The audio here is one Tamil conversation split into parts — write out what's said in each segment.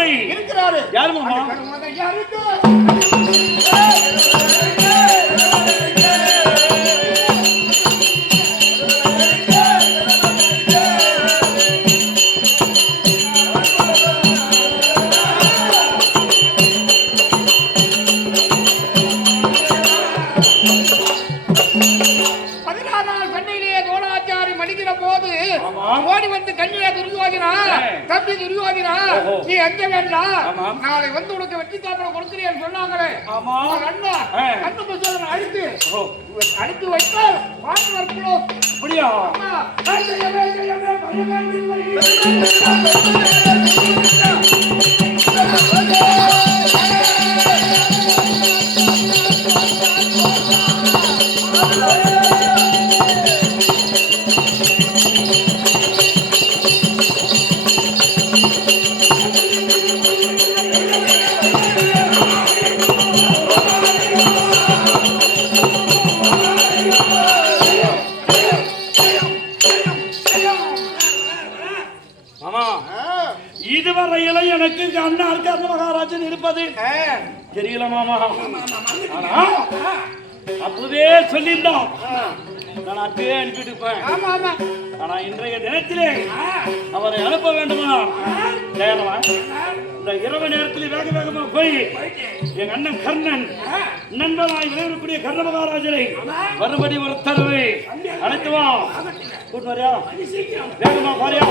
கருமாரி இருக்கிறாரு. யாரு மாமா? யாருக்கு ஓடி வந்து கண்ணிலே துரியோகினா, தம்பி துரியோகினா, நீ அஞ்ச வேண்டாம், நாளை வந்து உனக்கு வெற்றி தாப்பனம் கொடுக்கிறேன் சொன்னாங்களே. அண்ணா கண்ணு பசங்க அடித்து வைத்தால் பாட்டு வரணும். அப்படியா? இதுவரையில எனக்கு அண்ணார் கர்ண மகாராஜன் இருப்பது தெரியல மாமா. அப்பவே சொல்லியிருந்தோம், நான் அப்பவே அனுப்பிட்டு இருப்பேன். ஆனா இன்றைய தினத்திலே அவரை அனுப்ப வேண்டுமா? இந்த இரவு நேரத்தில் வேக வேகமா போய் என் அண்ணன் கர்ணன் நண்பனாய் விளையாடக்கூடிய கர்ண மகாராஜனை மறுபடி ஒரு தடவை அழைத்து வா. கூட்டு வரியா? வேகமா பாரியா?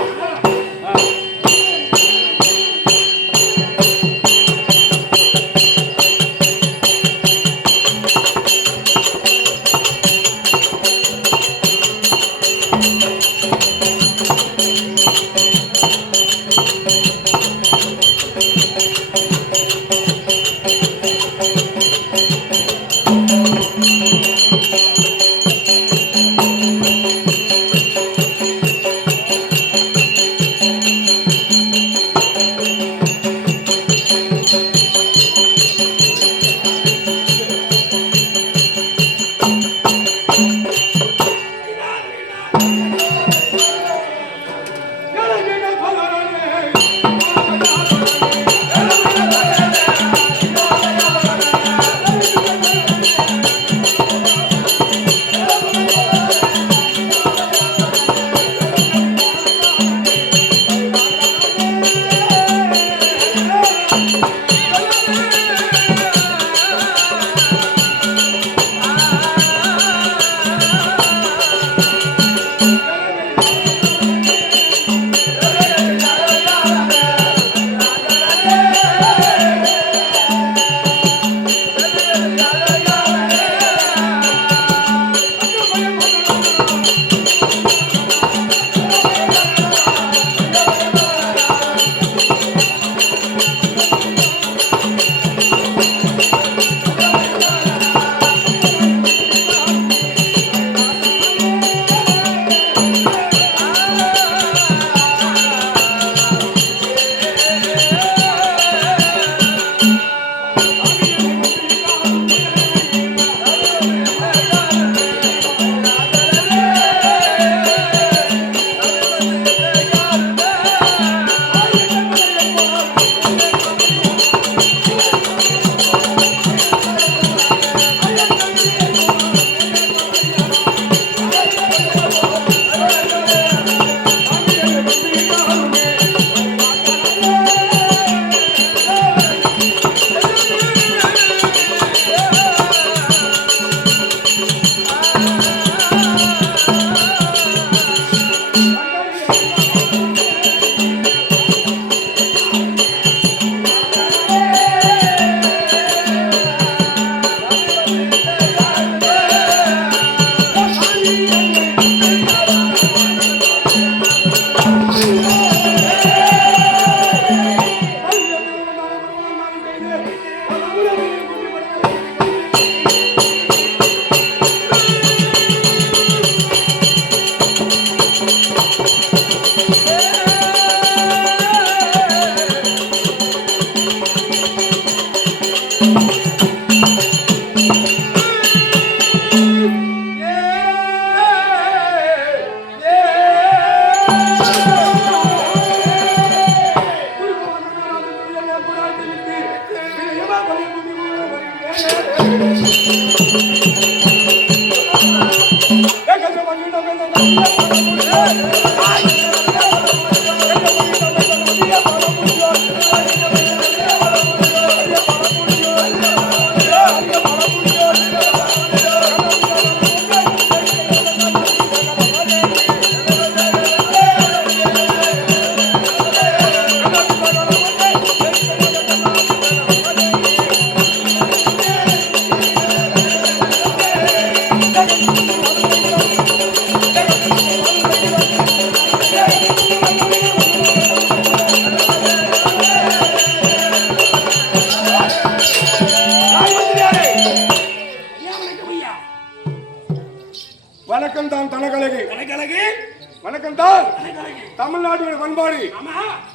நாட்டுடைய பண்பாடு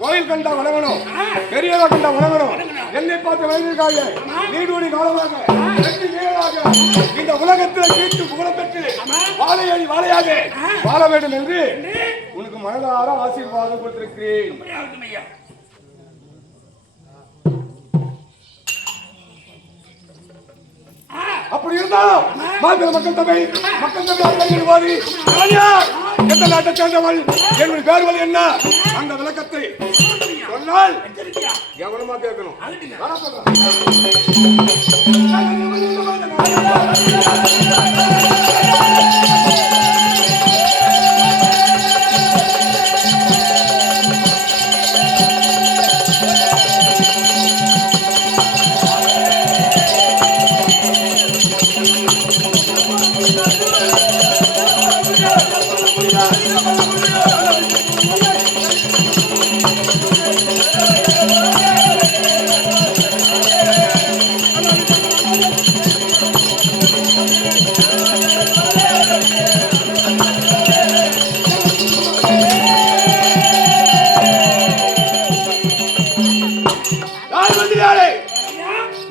கோயில் கண்டா வணங்கணும், பெரியவா கண்டா வணங்கணும். என்னை பார்த்து வணங்கியிருக்காங்க. நீடூடி காலமாக வெற்றி வீரராக இந்த உலகத்தில் கேட்டு புகழ் பெற்று வாழையடி வாழையாக வாழ வேண்டும் என்று உனக்கு மனதார ஆசீர்வாதம் கொடுத்திருக்கிறேன். அப்படி இருந்தாலும் மக்கள் தொகை எந்த நாட்டை சேர்ந்தவள் என்னுடைய பேர்வழி என்ன அந்த விளக்கத்தை சொன்னால் கவனமா கேட்கணும்.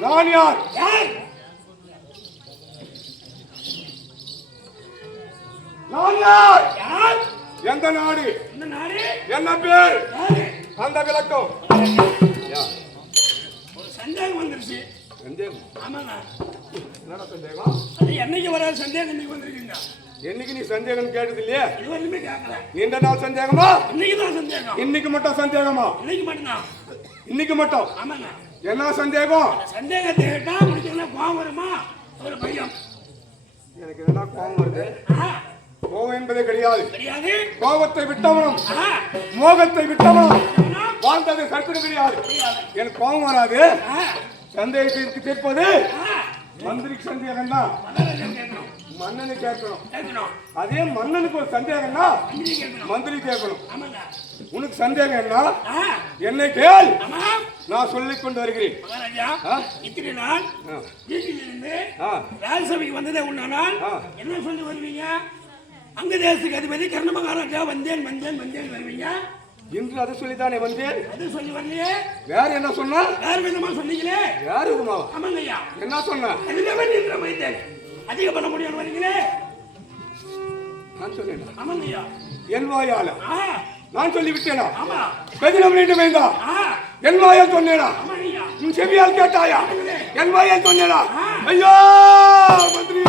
நான் யார்? நான் யார்? எந்த நாடு? என்ன பேர்? அந்த விளக்கம். ஒரு சந்தேகம் வந்துருச்சு. சந்தேகம்? ஆமாங்க. என்னடா சந்தேகம்? அது என்னைக்கு வராது சந்தேகம் இன்னைக்கு வந்திருக்கீங்க. என்னைக்கு நீ சந்தேகம் கேட்டது இல்லையா? இதுவரையுமே கேட்கல. நீண்ட நாள் சந்தேகமா? இன்னைக்கு தான் சந்தேகம். இன்னைக்கு மட்டும் சந்தேகமா? இன்னைக்கு மட்டும்தான். இன்னைக்கு மட்டும்? ஆமாங்க. என்ன சந்தேகம்? சந்தேகத்தை கேட்டா உங்களுக்கு என்ன கோவம் வருமா? ஒரு பையன். எனக்கு என்ன கோபம் வருது? கோபம் என்பதே கிடையாது. தெரியாது. கோபத்தை விட்டவனும் மோகத்தை விட்டவனும் வாழ்ந்தது சர்க்கரை கிடையாது. எனக்கு கோபம் வராது. சந்தேகத்திற்கு தீர்ப்பது மந்திரிக்கு சந்தேகம் தான். மன்னனு கேட்கணும். அதே மன்னனுக்கு ஒரு சந்தேகம்னா மந்திரி கேட்கணும். உனக்கு சந்தேகம் என்ன? என்னை கேள், நான் சொல்லிக் கொண்டு வருகிறேன். இத்தனை நாள் வீட்டிலிருந்து ராஜ்சபைக்கு வந்ததே உன்னானால் என்ன சொல்லி வருவீங்க? அங்க தேசத்துக்கு அதிபதி கர்ண மகாராஜா வந்தேன் வந்தேன் வந்தேன் வருவீங்க. இன்று அதை சொல்லித்தானே வந்தேன். அது சொல்லி வரலையே. வேற என்ன சொன்னா? வேற விதமா சொன்னீங்களே. வேற விதமாவா? ஆமாங்க ஐயா. என்ன சொன்ன? அதிக பண்ண முடியும் வரீங்களே. நான் சொன்னேன். ஆமாங்க ஐயா. என் வாயால நான் சொல்லிவிட்டேனா? ஆமா. பெதினம் வேண்டும் வேண்டா. என் வாயால் சொன்னேனா? ஆமாங்க ஐயா. உன் செவியால் கேட்டாயா? என் வாயால் சொன்னேனா? ஐயோ மந்திரி,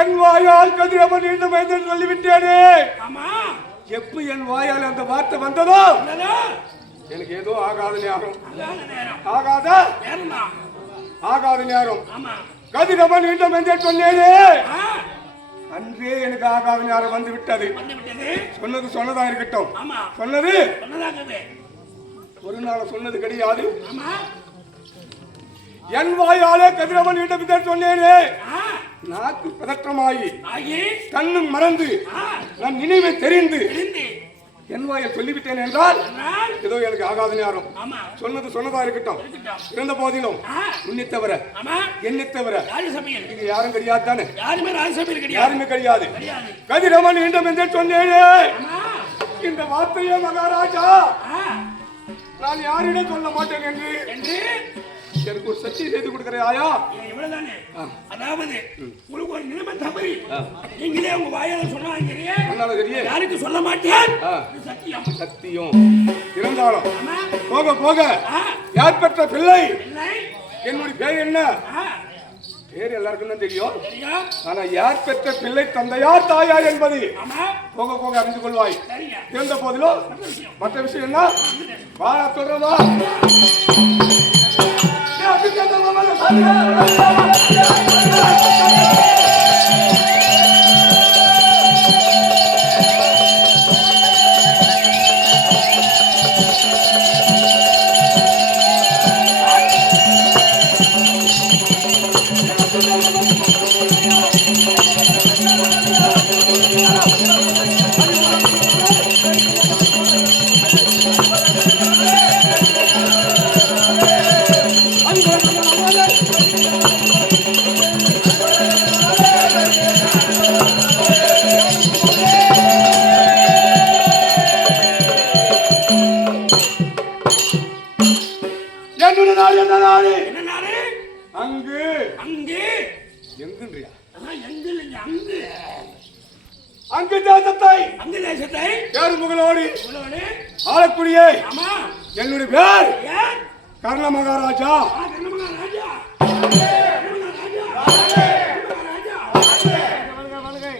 என் வாயால் கதிரவன் என்று மைந்தன் சொல்லிவிட்டேனே. எப்ப என் வாயால் அந்த வார்த்தை வந்ததோ எனக்கு ஏதோ ஆகாத நேரம். ஆகாத நேரம் கதிரவன் என்று மைந்தன் சொன்னேனே. அன்றே எனக்கு ஆகாத நேரம் வந்து விட்டது. சொன்னது சொன்னதா இருக்கட்டும். சொன்னது ஒரு நாள் சொன்னது கிடையாது. என் வாயாலே கதிரவன் என்று சொன்னேனே. நாக்கு பதற்றமாயி கண்ணும் மறந்து நான் நினைவை தெரிந்து என் வாயை சொல்லிவிட்டேன் என்றால் ஏதோ எனக்கு ஆகாத நேரம். சொன்னது சொன்னதா இருக்கட்டும். இருந்த போதிலும் உன்னை தவிர என்னை தவிர இங்க யாரும் கிடையாது தானே? யாருமே கிடையாது. கதிரவன் என்று சொன்னேனே. இந்த வார்த்தையே மகாராஜா நான் யாரிடம் சொல்ல மாட்டேன் என்று எனக்கு ஒரு சத்தியம் செய்து கொடுக்கிறாயா? அதாவது உங்களுக்கு ஒரு நிலைமை தவறி நீங்களே உங்க வாயால சொன்னாங்க யாருக்கு சொல்ல மாட்டேன். சத்தியம் இருந்தாலும் போக போக யார் பெற்ற பிள்ளை என்னுடைய பேர் என்ன? பேர் எல்லாருக்கும் தான் தெரியும். சரியா? ஆனா யார் பெற்ற பிள்ளை தந்தையார் தாயார் என்பது ஆமா. போக போக அறிந்து கொள்வாய். சரியா? இருந்த போதிலும் மற்ற விஷயம் என்ன? வாழ தொடர்வா என்ன நாடு? அங்கு அங்கே. எங்குன்றியா? எங்கு இல்லைங்க, அங்கு. அங்கு தேசத்தை அங்கு தேசத்தை பேருமுகளோடு உங்களோடு. ஆளக்கூடிய ஆமா. என்னுடைய பேர் ஏன்? கர்ண மகாராஜா. கர்ணமகா ராஜா. கர்ணமகா ராஜா. கர்ணமகா ராஜா.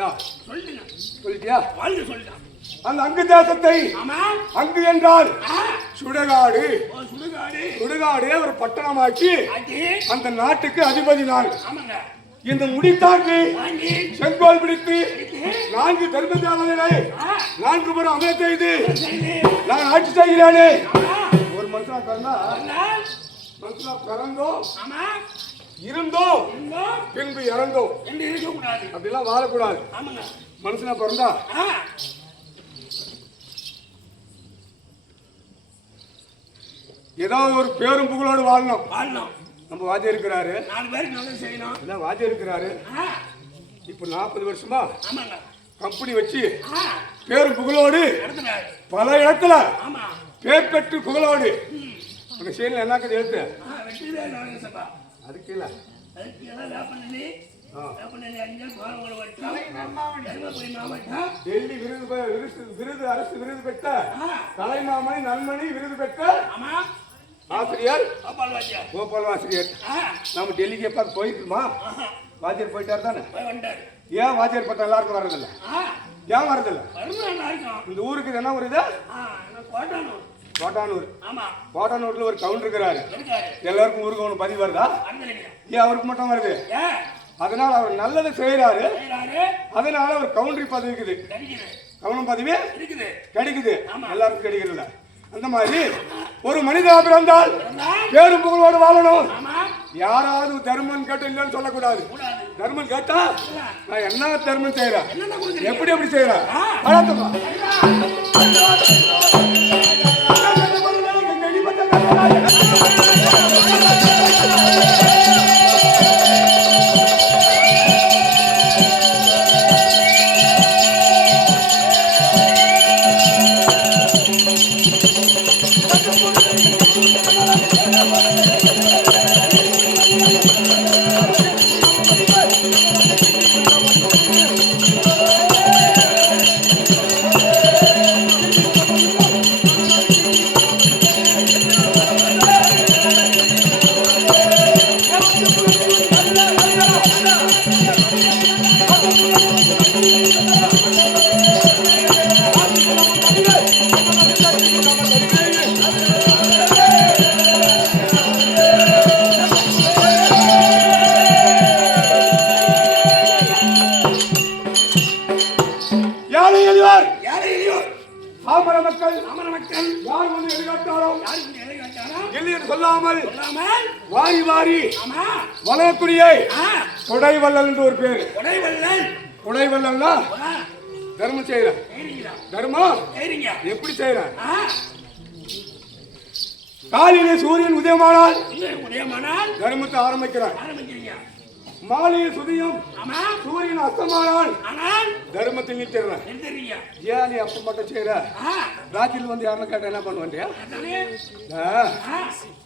யா, சொல்லுங்க. சொல்லிட்டியா? வாழ்ந்து சொல்லிட்டான். அந்த அங்கு தேசத்தை ஆமா. அங்கு என்றால் ஆ. சுடுகாடு. ஓ, சுடுகாடு. சுடுகாடே ஒரு பட்டணமாக்கி ஆச்சி. அந்த நாட்டுக்கு அதிபதி நான். ஆமாங்க. இந்த முடித்தாக்கு வாங்கி. செங்கோல் பிடித்து 4 தர்ம தேவதைகளை ஆ. 4 முறை அமர செய்து செய்து. நான் ஆட்சி செய்கிறேனே. ஆமா. ஒரு மனுஷனா பிறந்தா ஆனால். மனுஷனா பிறந்தோம் ஆமா. இருந்தோம் இன்னும் பின்பு இறந்தோம் என்று இருக்கக்கூடாது. அப்படிலாம் வாழக்கூடாது. ஆமாங்க. மனுஷனா பிறந்தா ஆ. ஏதாவது ஒரு பேரும் புகழோடு வாழணும். வாழணும். நம்ம வாத்தியார் இருக்கிறாரு, 4 பேருக்கு நல்லது செய்யணும். எல்லாம் வாத்தியார் இருக்கிறாரு. ஆ. இப்போ 40 வருஷமா ஆமாங்க. கம்பெனி வச்சு ஆ. பேரும் புகழோடு நடத்துனாரு. பல இடத்துல ஆமா. பேர் பெற்று புகழோடு அந்த செயலில் என்ன கதை எழுத்து வெற்றிவே நாங்க சபா. அதுக்கு இல்லை. அதுக்கு எல்லாம் வேப்பநல்லி. ஆ. வேப்பநல்லி அங்கே கோரமங்கலம் வட்டம். தருமபுரி மாவட்டம். டெல்லி விருது அரசு விருது பெற்ற ஆ. கலைமாமணி நன்மணி விருது பெற்ற ஆமா. ஆசிரியர் கோபால் வாத்தியார். கோபால் ஆசிரியர். ஆ. நம்ம டெல்லிக்கு எப்ப போயிருக்குமா? வாத்தியார் போயிட்டாரு தானே? போய் வந்தாரு. ஏன் வாத்தியார் பட்டம் எல்லாருக்கும் வர்றதில்ல? ஆ. ஏன் வர்றதில்ல? வருது நல்லா இருக்கும். இந்த ஊருக்கு இது என்ன ஊர் இது? ஆ. நான் கோட்டானூர். கோட்டானூர். ஆமா. கோட்டானூர்ல ஒரு கவுண்டர் இருக்கிறாரு. இருக்காரு. எல்லாருக்கும் ஊருக்கு ஒன்று பதிவு வருதா? அருந்தலைங்க. ஏன் அவருக்கு மட்டும் வருது? ஏன்? அதனால அவர் நல்லதை செய்யறாரு. செய்யறாரு. அதனால அவர் கவுண்டரி பதவி இருக்குது. கிடைக்குது. கவுனம் பதவி இருக்குது. கிடைக்குது. ஆமா. எல்லாருக்கும் கிடைக்கிறதில்ல. அந்த மாதிரி ஒரு மனிதா பிறந்தால் இருந்தால் பேரும் புகழோடு வாழணும். ஆமா. யாராவது தர்மம் கேட்டு இல்லைன்னு சொல்லக்கூடாது. கூடாது. தர்மம் கேட்டா நான் என்ன தர்மம் செய்யறேன், என்னென்ன கொடுக்குறீங்க? எப்படி எப்படி செய்யறேன் ஆ. வளர்த்துமா. யாரை எளியோர் யாரை எளியோர்? பாமர மக்கள் அமர மக்கள். யார் வந்து எதிர்காட்டாரோ யாருக்கு இந்த இலை காட்டாரோ? எளியர் சொல்லாமல் சொல்லாமல். வாரி வாரி ஆமா. வளரக்குடியை ஆ. கொடைவள்ளல் என்று ஒரு பேர். உடைவல்லல். கொடைவள்ளல்னா ஆ. தர்மம் செய்யற. செய்றீங்களா? தர்மம் செய்றீங்க. எப்படி செய்யற? ஆ. காலையிலே சூரியன் உதயமானால் இல்லை உதயமானால் தர்மத்தை ஆரம்பிக்கிறார். ஆரம்பிக்கிறீங்க. மாலையில் சுதியும் ஆமா. சூரியன் அஸ்தமானால் ஆனால் தர்மத்தில் நிறுத்திடுறேன். நிறுத்துறீங்க. ஏன் நீ அப்ப மட்டும் செய்யற? ஆ. ராத்திரியில் வந்து யாரும் கேட்ட என்ன பண்ணுவேன்டியா? அதானே. ஆ.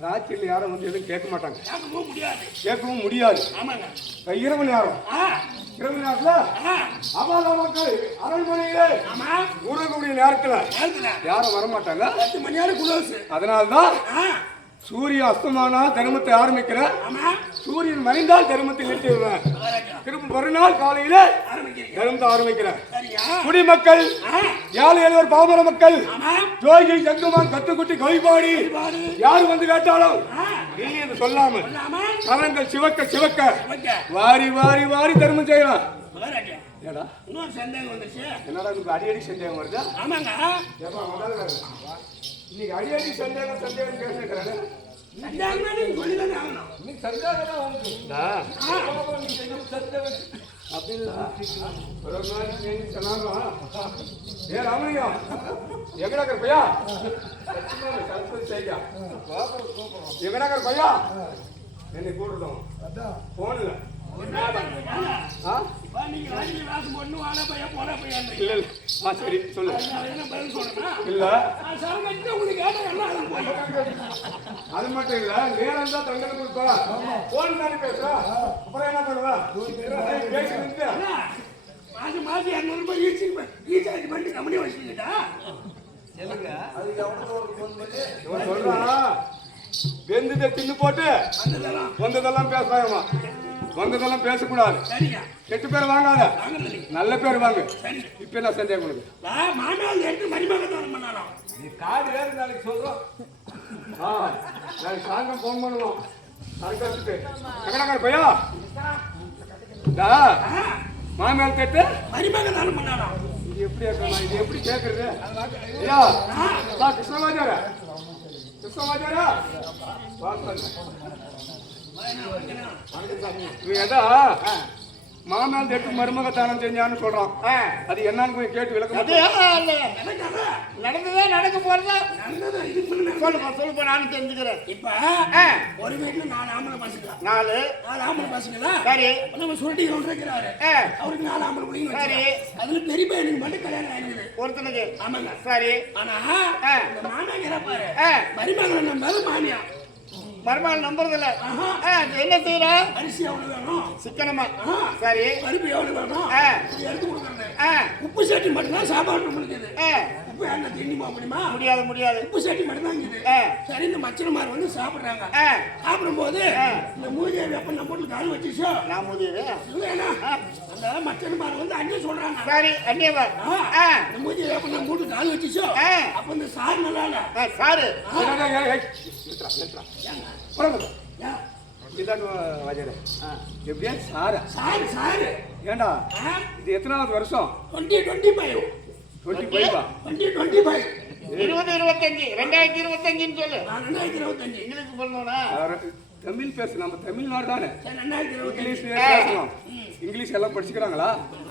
ராத்திரியில் யாரும் வந்து எதுவும் கேட்க மாட்டாங்க, கேட்கவும் முடியாது. கேட்கவும் முடியாது. ஆமாங்க. இரவு நேரம், ஆ. இரவு நேரத்துல ஆ. அபாத மக்கள் அரண்மனையிலே ஆமா. ஊரக்கூடிய நேரத்துல நேரத்துல யாரும் வரமாட்டாங்க. 10 மணி நேரம் குளோஸ். அதனால்தான் ஆ. சூரியன் அஸ்தமானால் தர்மத்தை ஆரம்பிக்கிறேன். ஆமா சூரியன் மறைந்தால் தர்மத்தை நிறுத்திடுவேன். திரும்ப மறுநாள் காலையில ஆரம்பிக்கிறீங்க தர்மத்தை ஆரம்பிக்கிறேன். சரியா குடிமக்கள், ஏழை எளியோர், பாமர மக்கள், ஆமா ஜோகி ஜங்குமான், கத்துக்குட்டி, கவிபாடி பாரு யாரு வந்து கேட்டாலும் இல்லை என்று சொல்லாம ஆமா கரங்கள் சிவக்க சிவக்க ஓகே வாரி வாரி வாரி தர்மம் செய்யலாம். மகாராஜா ஏடா இன்னொரு சந்தேகம் வந்துச்சு என்னடா உங்களுக்கு அடிக்கடி சந்தேகம் வருதா? ஆமாங்க ஏப்பா, முதல்ல இன்னைக்கு அடிக்கடி சந்தேகம் சந்தேகம் பேசுறேன். சந்தேகம்னா நீங்க சொல்லிதானே ஆகணும் இன்னைக்கு சந்தேகம் தான் உனக்கு. அப்படி இல்ல. ஒரு நாள் நீங்க சொன்னாலும் ஏ ராமலியா எங்கடா கர் பையா சரஸ்வதி செய்யா எங்கடா கர் பையா என்னை கூடுறோம் போன்ல இப்ப நீங்க ராஜ்ய வாசம் பொண்ணு வாழ பையன் போற பையன் இல்ல இல்ல சரி சொல்லு. என்ன பதில் சொல்றேன்னா இல்ல சரங்கட்டு உங்களுக்கு கேட்ட என்ன ஆகும் போய் அது மட்டும் இல்ல, நேரம் தான் தங்கன்னு கொடுப்பா. போன் தானே பேசுறா, அப்புறம் என்ன பண்ணுவா? பேசி நிறுத்து. மாசம் மாசம் 200 ரூபாய் ரீசார்ஜ் பண்ணி கம்பெனி வச்சுக்கிட்டா இவன் சொல்றான், வெந்ததை தின்னு போட்டு வந்ததெல்லாம் பேசுறாங்கம்மா. வந்ததெல்லாம் பேசக்கூடாது. சரியா கெட்டு பேர் வாங்காத, நல்ல பேர் வாங்க. சரி இப்ப என்ன சந்தேகம் உனக்கு? மாநாள் எடுத்து மருமகன் பண்ணலாம் நீ காடு வேறு நாளைக்கு சொல்றோம். நாளைக்கு சாயந்தரம் போன் பண்ணுவோம். அதுக்கு எங்கடா பையா மாமேல் கேட்டு மருமகன் தானம் பண்ணலாம் இது எப்படி இருக்கணும்? இது எப்படி கேட்கறது? ஐயா கிருஷ்ணவாச்சாரா, கிருஷ்ணவாச்சாரா மாமேல் கேட்டு மருமக தானம் செஞ்சான்னு சொல்றான். அது என்னன்னு போய் கேட்டு விளக்கம். நடந்ததே நடக்க போறதா நல்லது இது பண்ணுங்க சொல்லுப்பா நானும் தெரிஞ்சுக்கிறேன். இப்ப ஒரு வீட்டுல 4 ஆம்பளை பசங்க 4 ஆம்பளை பசங்களா சரி நம்ம சுருட்டி கொண்டிருக்கிறாரு அவருக்கு 4 ஆம்பளை பிள்ளைங்க சரி அதுல பெரிய பையனுக்கு மட்டும் கல்யாணம் ஆயிடுது ஒருத்தனுக்கு ஆமாங்க சரி ஆனா இந்த மாமியார் பாரு மருமகளை நம்பாத மாமியா மருமகள் நம்புறது இல்ல என்ன செய்யற அரிசி எவ்வளவு வேணும் சிக்கனமா சரி பருப்பு எவ்வளவு வேணும் இது எடுத்து கொடுக்கறது உப்பு சட்டி மட்டும்தான் சாப்பாடு நம்மளுக்கு உப்பு என்ன திண்ணி போக முடியுமா முடியாது உப்பு சட்டி மட்டும் தான் இருக்குது சரி இந்த மச்சனமார் வந்து சாப்பிடுறாங்க சாப்பிடும் போது இந்த மூதியை வெப்பம் போட்டு கால் வச்சுச்சோ நான் மூதியவே இல்லையா அந்த மச்சனமார் வந்து அங்கே சொல்றாங்க சரி அண்ணியவா இந்த மூதியை வெப்பம் போட்டு கால் வச்சுச்சோ அப்ப இந்த சார் நல்லா இல்ல சாரு எப்படியா சாரா சாரு சாரு ஏண்டா இது எத்தனாவது வருஷம்? 2025 2025 2025 2025 சொல்லு 2025 இங்கிலீஷ் பண்ணணும்னா தமிழ் பேசு, நம்ம தமிழ்நாடு தானே. 2025 இங்கிலீஷ் பேசலாம். இங்கிலீஷ் எல்லாம் படிச்சுக்கிறாங்களா?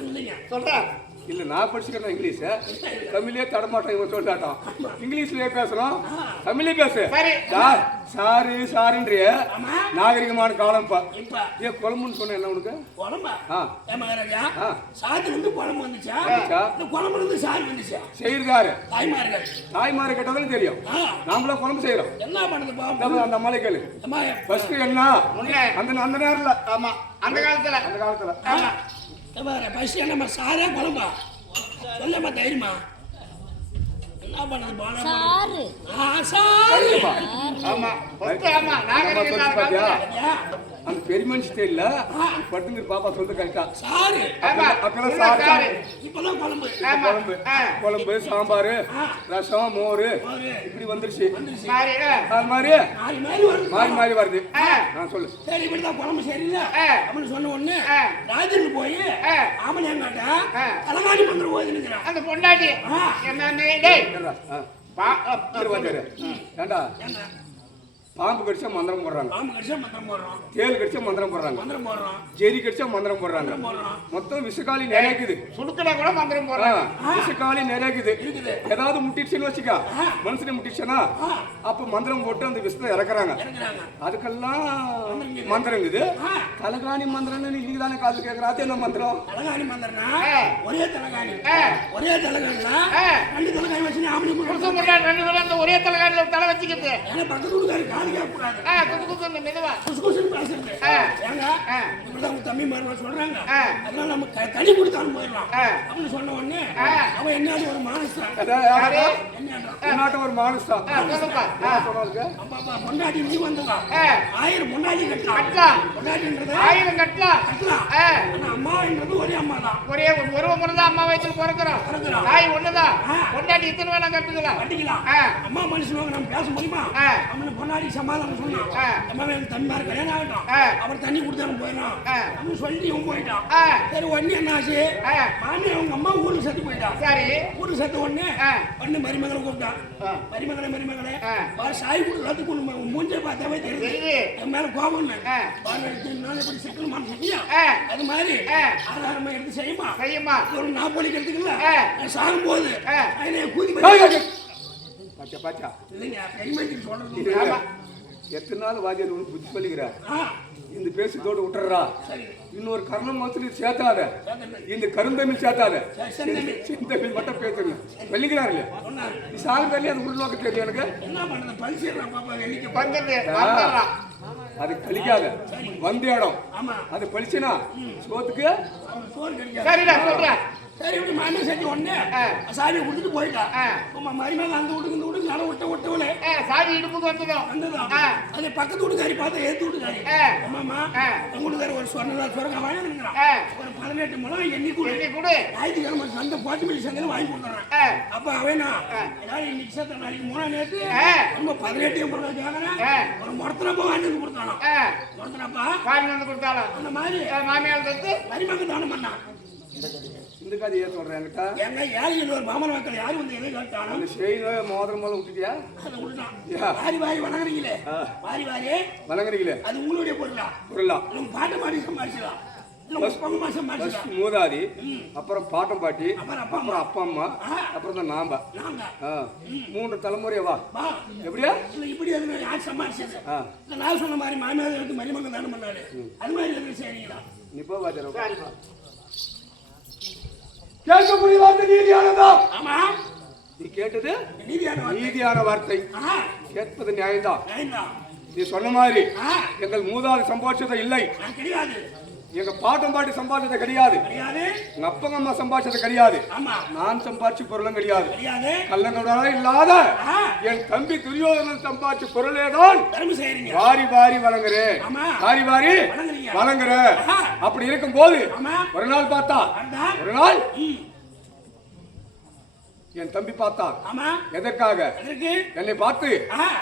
இல்லைங்க சொல்றேன் இல்ல நான் படிச்சுக்கிறேன் இங்கிலீஷ். தமிழே தடமாட்டோம் இவன் சொல்லிட்டாட்டான். இங்கிலீஷ்லயே பேசுறோம், தமிழே பேசு. சாரு சாருன்றிய நாகரிகமான காலம் ஏன் குழம்புன்னு சொன்ன என்ன உனக்கு? குழம்பா மகாராஜா சாத்து வந்து குழம்பு வந்துச்சா இந்த குழம்புல இருந்து சாறு வந்துச்சா செய்யறாரு தாய்மார்கள் தாய்மாரை கேட்டதாலும் தெரியும். நாமளும் குழம்பு செய்யறோம். என்ன பண்ணுது பாப்பா அந்த மலை கேளு ஃபர்ஸ்ட் என்ன அந்த நேரத்துல. ஆமா அந்த காலத்துல ஆமா பசி என்னம்மா சாரா குழம்பா சொல்லம்மா தைரியமா என்ன பண்ணுது சாரு சாரு ஆமா ஆமா நாகரிகம் அந்த பெரிய மனுஷ தெரியல படுத்துங்க பாப்பா சொல்றது கரெக்டா. சாரு அப்பெல்லாம் சாரு இப்பதான் குழம்பு குழம்பு சாம்பார் ரசம் மோர் இப்படி வந்துருச்சு. அது மாதிரி மாறி மாறி வருது. நான் சொல்லு சரி இப்படிதான் குழம்பு சரியில்லை அப்படின்னு சொன்ன உடனே ராஜன் போய் ஆமனியாங்காட்டா தலகாணி மந்திரம் ஓதுனுங்கிறான் அந்த பொண்டாட்டி ஏண்டா பாம்பு கடிச்சா மந்திரம் போடுறாங்க, தேல் கடிச்சா மந்திரம் போடுறாங்க, ஜெரி கடிச்சா மந்திரம் போடுறாங்க. மொத்தம் விஷக்காலி நிறையக்குது. சுடுக்கடா கூட மந்திரம் போடுறாங்க. விஷக்காலி நிறையக்குது. ஏதாவது முட்டிடுச்சுன்னு வச்சுக்கா, மனுஷனை முட்டிடுச்சுன்னா அப்ப மந்திரம் போட்டு அந்த விஷத்தை இறக்குறாங்க. அதுக்கெல்லாம் மந்திரங்குது. தலகாணி மந்திரம் நீங்க தானே காது கேட்கற. அது என்ன மந்திரம்? தலகாணி மந்திரம்னா ஒரே தலகாணி ரெண்டு தலகாணி வச்சு அந்த ஒரே தலைகாணில தலை வச்சுக்கிட்டு பக்கத்து மெதுவா அப்படிதான் உங்க தம்பி மாதிரி சொல்றாங்க. அதனால நம்ம தனி கொடுத்தாலும் போயிடலாம் அப்படின்னு சொன்ன உடனே அவன் என்னது ஒரு மானஸ்தான் ஒரு மானஸ்தான் பொண்டாட்டி நீ வந்தா 1000 பொண்டாட்டி கட்டலாம். பொண்டாட்டின்றது 1000 கட்டலாம். அம்மான்றது ஒரே அம்மா தான். ஒரே ஒரு முறை தான் அம்மா வயித்துல பிறக்கிறோம். தாய் ஒண்ணுதான். பொண்டாட்டி இத்தனை வேணா கட்டுக்கலாம். அம்மா மனுஷனுவாங்க நம்ம பேச முடியுமா? அவனுக்கு பொண்டாட்டி சமாதானம் சொன்னான். அம்மா எனக்கு தம்பி மாதிரி கல்யாணம் ஆகட்டும், அவர் தண்ணி கொடுத்தாலும் போயிடலாம் அப்படின்னு சொல்லி இவன் போயிட்டான். சரி உடனே என்ன ஆச்சு, மாமி அவங்க அம்மா ஊருக்கு செத்து போயிட்டான். சரி ஊருக்கு செத்த உடனே மருமகளை கூப்பிட்டான். மருமகளே சாய் கொடுத்து மூஞ்சை பார்த்தாவே தெரியுது என் மேல கோபம். எப்படி சிக்கல் சொன்னியா அது மாதிரி ஆதாரமா எடுத்து செய்யுமா ஒரு நாப்பளிக்கிறதுக்கு இல்ல சாகும் போது கூதி பாச்சா இல்லைங்க பெருமைக்கு சொல்றது. எத்தனை நாள் வாத்தியார் ஒன்று புத்தி சொல்லிக்கிறார். இந்த பேசுதோடு விட்டுறா, இன்னொரு கர்ணம் மாத்திரி சேர்த்தாத, இந்த கருந்தமிழ் சேர்த்தாத, செந்தமிழ் மட்டும் பேசுங்க சொல்லிக்கிறாரு இல்லையா? நீ சாகு தள்ளி அது உள்நோக்க தெரியும் எனக்கு. என்ன பண்றது பரிசீலனை பாப்பா எண்ணிக்கை அது கழிக்காத வந்த இடம் அது பழிச்சுனா சோத்துக்கு சோறு கிடைக்காது. சரி இப்படி மாமி செஞ்சு உடனே சாவியை கொடுத்துட்டு போயிட்டா. மருமகன் அந்த வீட்டுக்கு இந்த வீட்டுக்கு நட விட்டவளே சாவி இடுப்புக்கு வந்துதான். அது பக்கத்து வீட்டுக்காரி பார்த்தா ஏத்து வீட்டுக்காரி அம்மாமா உங்க வீட்டுக்காரி ஒரு சொரங்க வாங்கிக்கிறான். ஒரு 18 முழம் எண்ணி கூட ஞாயிற்றுக்கிழமை சந்தை போட்டுமல்லி சந்தையில வாங்கி கொடுத்துறான். அப்ப அவனா ஏதாவது இன்னைக்கு சேர்த்த நாளைக்கு 3 நேரத்து ரொம்ப 18 பொருள் கேட்கறேன். ஒரு முடத்தினப்பா வாங்கி வந்து கொடுத்தானோ. முடத்தினப்பா வாங்கி வந்து கொடுத்தாலும் அந்த மாதிரி மாமியார் வந்து மருமகன் தானம் பண்ணான். இந்த கதை ஏன் சொல்றேன் என்கிட்ட? எங்க ஏழையில் ஒரு மாமன் மக்கள் யாரும் வந்து எதை கேட்டாலும் அந்த செய்ய மோதிரம் போல விட்டுட்டியா? அதை விட்டுட்டான். வாரி வணங்குறீங்களே வாரி வணங்குறீங்களே அது உங்களுடைய பொருளா உங்க பாட்டு பாடி சம்பாதிச்சலாம். மூதாதி, அப்புறம் பாட்டம் பாட்டி, அப்புறம் அப்பா அம்மா, அப்புறம் தான் நாம 3 தலைமுறையா வா. எப்படியா இப்படி யார் சம்பாதிச்சது? நான் சொன்ன மாதிரி மாமியார் எடுத்து மருமகன் தானம் பண்ணாரு. அது மாதிரி சரிங்களா? நீ போ வாத்தியார். கேட்கக்கூடிய வார்த்தை நீதியானதா? ஆமா நீ கேட்டது நீதியான வார்த்தை. கேட்பது நியாயம்தான். நீ சொன்ன மாதிரி எங்கள் மூதாதி சம்பாதிச்சது இல்லை, எங்க பாட்டம் பாட்டி சம்பாதிச்சது கிடையாது, எங்க அப்பங்க அம்மா சம்பாதிச்சது கிடையாது, நான் சம்பாதிச்ச பொருளும் கிடையாது. கள்ளங்கடா இல்லாத என் தம்பி துரியோதனன் சம்பாதிச்ச பொருளேதான் வாரி வாரி வழங்குறேன், வாரி வாரி வழங்குறேன். அப்படி இருக்கும் போது ஒரு நாள் பார்த்தா, ஒரு நாள் என் தம்பி பார்த்தான். எதற்காக? என்னை பார்த்து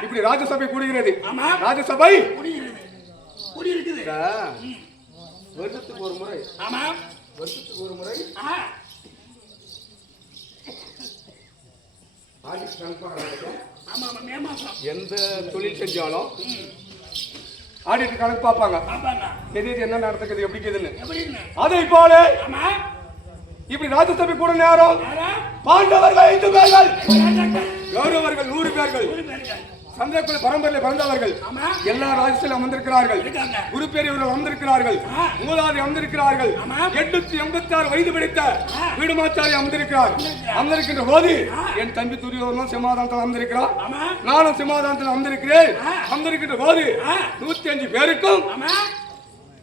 இப்படி ராஜசபை கூடுகிறது. ராஜசபை வருஷத்துக்கு ஒரு முறை, வருஷத்துக்கு ஒரு முறை எந்த தொழில் செஞ்சாலும் ஆடிட்டு கணக்கு பார்ப்பாங்க. எது என்ன நடக்குது எப்படி இருக்குதுன்னு. அதை போல இப்படி ராஜசபை கூட நேரம் பாண்டவர்கள் 5 பேர்கள், கௌரவர்கள் 100 பேர்கள், சந்திரகுல பரம்பரையில் பிறந்தவர்கள் எல்லா ராஜ்யத்திலும் அமர்ந்திருக்கிறார்கள். குரு பெரியவர்கள் அமர்ந்திருக்கிறார்கள், மூதாதி அமர்ந்திருக்கிறார்கள், 886 வயது படித்த வீடுமாச்சாரி அமர்ந்திருக்கிறார். அமர்ந்திருக்கின்ற போது என் தம்பி துரியோதனும் சிம்மாதானத்தில் அமர்ந்திருக்கிறார், நானும் சிம்மாதானத்தில் அமர்ந்திருக்கிறேன். அமர்ந்திருக்கின்ற போது 105 பேருக்கும்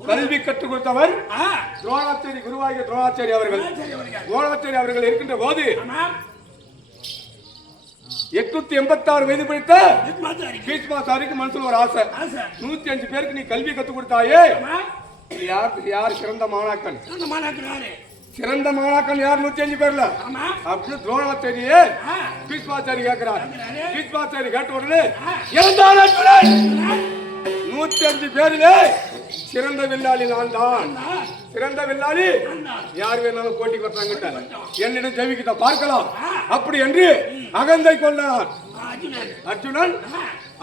கல்வி கற்றுக் கொடுத்தவர் துரோணாச்சாரி, குருவாகிய துரோணாச்சாரி அவர்கள். துரோணாச்சாரி அவர்கள் இருக்கின்ற போது 886 வயது படித்த பீஷ்மாச்சாரிக்கு மனசுல ஒரு ஆசை, 105 பேருக்கு நீ கல்வி கற்றுக் கொடுத்தாயே, யார் சிறந்த மாணாக்கன்? சிறந்த மாணாக்கன் யார்? 105 பேர்ல அப்படின்னு துரோணாச்சாரியே பீஷ்மாச்சாரி கேட்கிறார். பீஷ்மாச்சாரி கேட்ட உடனே 105 பேரிலே சிறந்த வில்லாளி நான் தான். சிறந்த வில்லாளி யார் வேணாலும் போட்டி கொடுத்தாங்க, என்னிடம் ஜெயிக்கிட்ட பார்க்கலாம் அப்படி என்று அகந்தை கொண்டான் அர்ஜுனன்.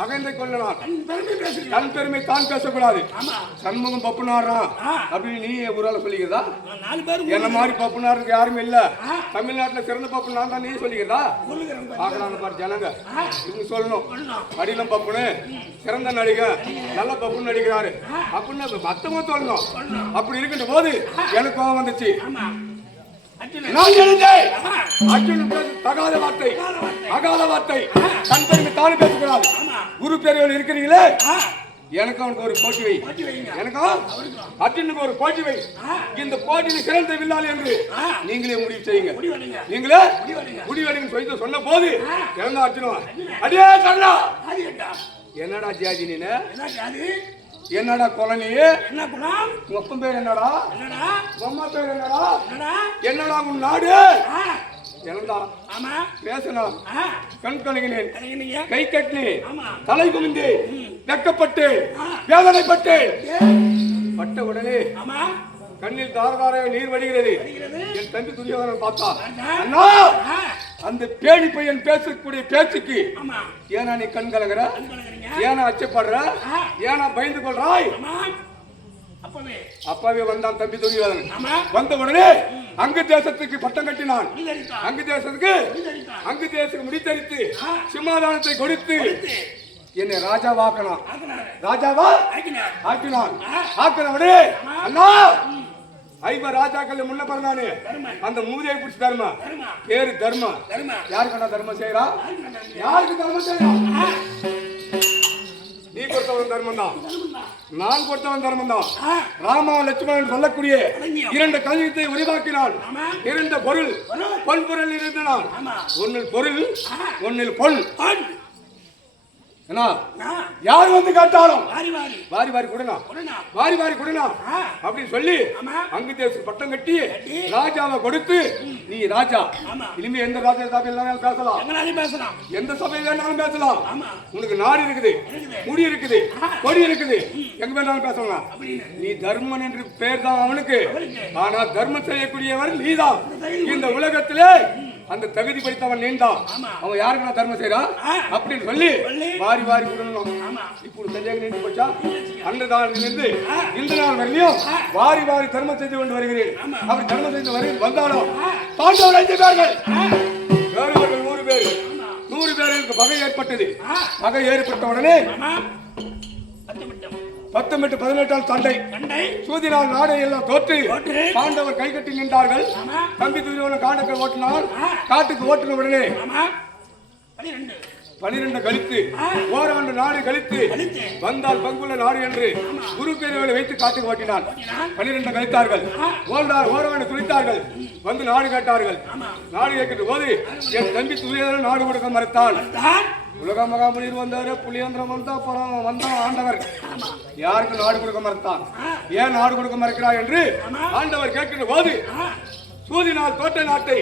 அகந்தை கொண்டான். தன் பெருமை தான் பேசக்கூடாது. சண்முகம் பப்புனாரான் அப்படின்னு நீ ஊரால சொல்லிக்கிறதா? என்ன மாதிரி பப்புனாருக்கு யாருமே இல்ல. தமிழ்நாட்டுல சிறந்த பப்பு நான் தான் நீ சொல்லிக்கிறதா? பாக்கலாம் பாரு ஜனங்க இவங்க சொல்லணும். அடிலம் பப்புனு சிறந்த நடிகர், நல்ல பப்புன்னு நடிக்கிறாரு அப்படின்னு மத்தவங்க சொல்லணும். அப்படி இருக்கின்ற போது எனக்கு கோபம் வந்துச்சு. நான் எழுந்தேன். அர்ஜுனன் தகாத வார்த்தை, அகாத வார்த்தை, தன் பெருமை தானே பேசக்கூடாது. குரு பெரியவர்கள் இருக்கிறீங்களே, எனக்கு அவனுக்கு ஒரு போட்டி வை. போட்டி வைங்க. எனக்கும் அர்ஜுனுக்கு ஒரு போட்டி வை. இந்த போட்டியில் சிறந்த வில்லாளி என்று நீங்களே முடிவு செய்யுங்க. முடிவெடுங்க. நீங்களே முடிவெடுங்க. முடிவெடுங்க சொல்லி சொன்ன போது இறந்த அர்ஜுனா அடியே கண்ணா அது கேட்டா என்னடா ஜாதி நீனு? என்ன ஜாதி? என்னடா கொலனி? என்ன குணம்? உங்க அப்பன் பேர் என்னடா? என்னடா? உங்க அம்மா பேர் என்னடா? என்னடா? என்னடா உன் நாடு? இறந்தா ஆமா. பேசலாம். கண் கலங்கினேன், கலங்கினீங்க. கை கட்டினேன், ஆமா. தலை குனிந்து வெக்கப்பட்டு வேதனைப்பட்டு பட்ட உடனே ஆமா. கண்ணில் தாரதாரையாக நீர் வடிகிறது. வருகிறது. என் தம்பி துரியோதனன் பார்த்தா, அண்ணா அந்த பேடி பையன் பேசக்கூடிய பேச்சுக்கு ஆமா. ஏனா நீ கண் கலங்குற? கலங்குறீங்க. ஏனா அச்சப்படுற? ஏனா பயந்து கொள்றாய்? ஆமா. அப்பவே அப்பாவே வந்தான் தம்பி துரியோதனன். ஆமா. வந்த உடனே அங்கு தேசத்துக்கு பட்டம் கட்டினான். முடிதரித்தான். அங்கு தேசத்துக்கு முடிதரித்தான். அங்கு தேசத்துக்கு முடித்தரித்து சிம்மாதானத்தை கொடுத்து என்னை ராஜா வாக்கினான். ஆக்கினாரு. ராஜாவா ஆக்கினார். ஆக்கினான். ஆக்கினவனே அண்ணா ஐவர் ராஜாக்கள் முன்ன பிறந்தானே தர்மன். அந்த மூதையை பிடிச்சி தர்மா தர்மா. பேரு தர்மா. தர்மா. யாருக்கு தர்மம் செய்யறா? யாருக்கு தர்மம் செய்யறா? நீ கொடுத்தவன் தர்மம் தான், நான் கொடுத்தவன் தர்மம் தான். ராமா லட்சுமணன் சொல்லக்கூடிய இரண்டு கல்வியத்தை உருவாக்கினான். இரண்டு பொருள் பொன் பொருள் இருந்தனான். ஒன்னில் பொருள் ஒன்னில் பொன். என்ன யார் வந்து கேட்டாலும் வாரி வாரி வாரி வாரி கொடுனா, கொடுனா. வாரி வாரி கொடுனா அப்படின்னு சொல்லி அங்கு தேச பட்டம் கட்டி ராஜாவை கொடுத்து நீ ராஜா. இனிமே எந்த ராஜா சபையில் பேசலாம், எங்கனாலும் பேசலாம். எந்த சபையில் வேணாலும் பேசலாம். ஆமா. உனக்கு நாடு இருக்குது, முடி இருக்குது, கொடி இருக்குது, எங்க வேணாலும் பேசலாம். அப்படின்னு. நீ தர்மன் என்று பெயர் தான் அவனுக்கு, ஆனா தர்மம் செய்யக்கூடியவன் நீதான். இந்த உலகத்திலே அந்த தகுதி படித்தவன் நீந்தான். அவன் யாருக்கு நான் தர்மம் செய்யறான் அப்படின்னு சொல்லி வாரி வாரி கொடுக்கணும். இப்போ சரியாக நின்று போச்சா? அன்று நாளிலிருந்து இந்த நாள் வரையிலும் வாரி வாரி தர்மம் செய்து கொண்டு வருகிறேன். அப்படி தர்மம் செய்து வருகிறேன். வந்தாலும் பாண்டவர் 5 பேர்கள், வேறவர்கள் 100 பேர், 100 பேருக்கு பகை ஏற்பட்டது. பகை ஏற்பட்ட உடனே 10 18 சண்டை. சூதினால் நாடை எல்லாம் தோற்று பாண்டவர் கை கட்டி நின்றார்கள். தம்பி துரியோதனன் காட்டுக்கு ஓட்டினான். காட்டுக்கு ஓட்டின உடனே 12 கழித்து ஓராண்டு நாடு கழித்து வந்தால் பங்குள்ள நாடு என்று குரு பேரவர்களை வைத்து காட்டுக்கு ஓட்டினான். 12 கழித்தார்கள். ஓராண்டு துணித்தார்கள். வந்து நாடு கேட்டார்கள். நாடு கேட்கின்ற போது என் தம்பி துரியோதனன் நாடு கொடுக்க மறுத்தான். உலக மகாமுனிவர் வந்தாரு, புலியந்திரம் வந்தா வந்தான் ஆண்டவர். யாருக்கு நாடு கொடுக்க மறுத்தான்? ஏன் நாடு கொடுக்க மறுக்கிறார் என்று ஆண்டவர் கேட்கின்ற போது சூதினால் தோட்ட நாட்டை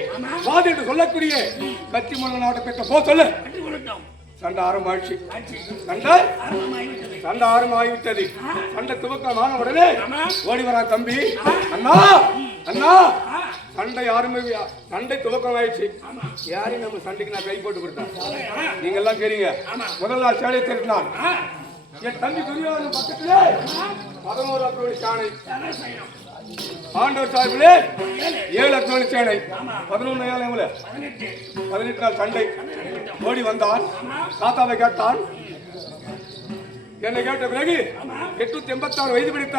வாதி என்று சொல்லக்கூடிய கத்தி மன்ன நாட்டை பெற்ற போ சொல்லு. சண்டை ஆரம்பமாயிடுச்சு. சண்டை ஆரம்பமாகிவிட்டது. சண்டை துவக்கமான உடனே ஓடி வரான் தம்பி. அண்ணா அண்ணா சண்டை சண்டை துவக்கம் ஆயிடுச்சு. யாரையும் நம்ம சண்டைக்கு நான் கை போட்டு கொடுத்தேன். நீங்க எல்லாம் கேறீங்க. முதல் நாள் சேலை திருட்டினான். என் தம்பி துரியோதனன் பக்கத்திலே 11 அக்ரோணி சேனை, ஆண்டவர் சார்பிலே 7 அக்ரோணி சேனை. 11 7 எவ்வளவு? 18 நாள் சண்டை. ஓடி வந்தான். தாத்தாவை கேட்டான். என்னை கேட்ட பிறகு 886 வயது பிடித்த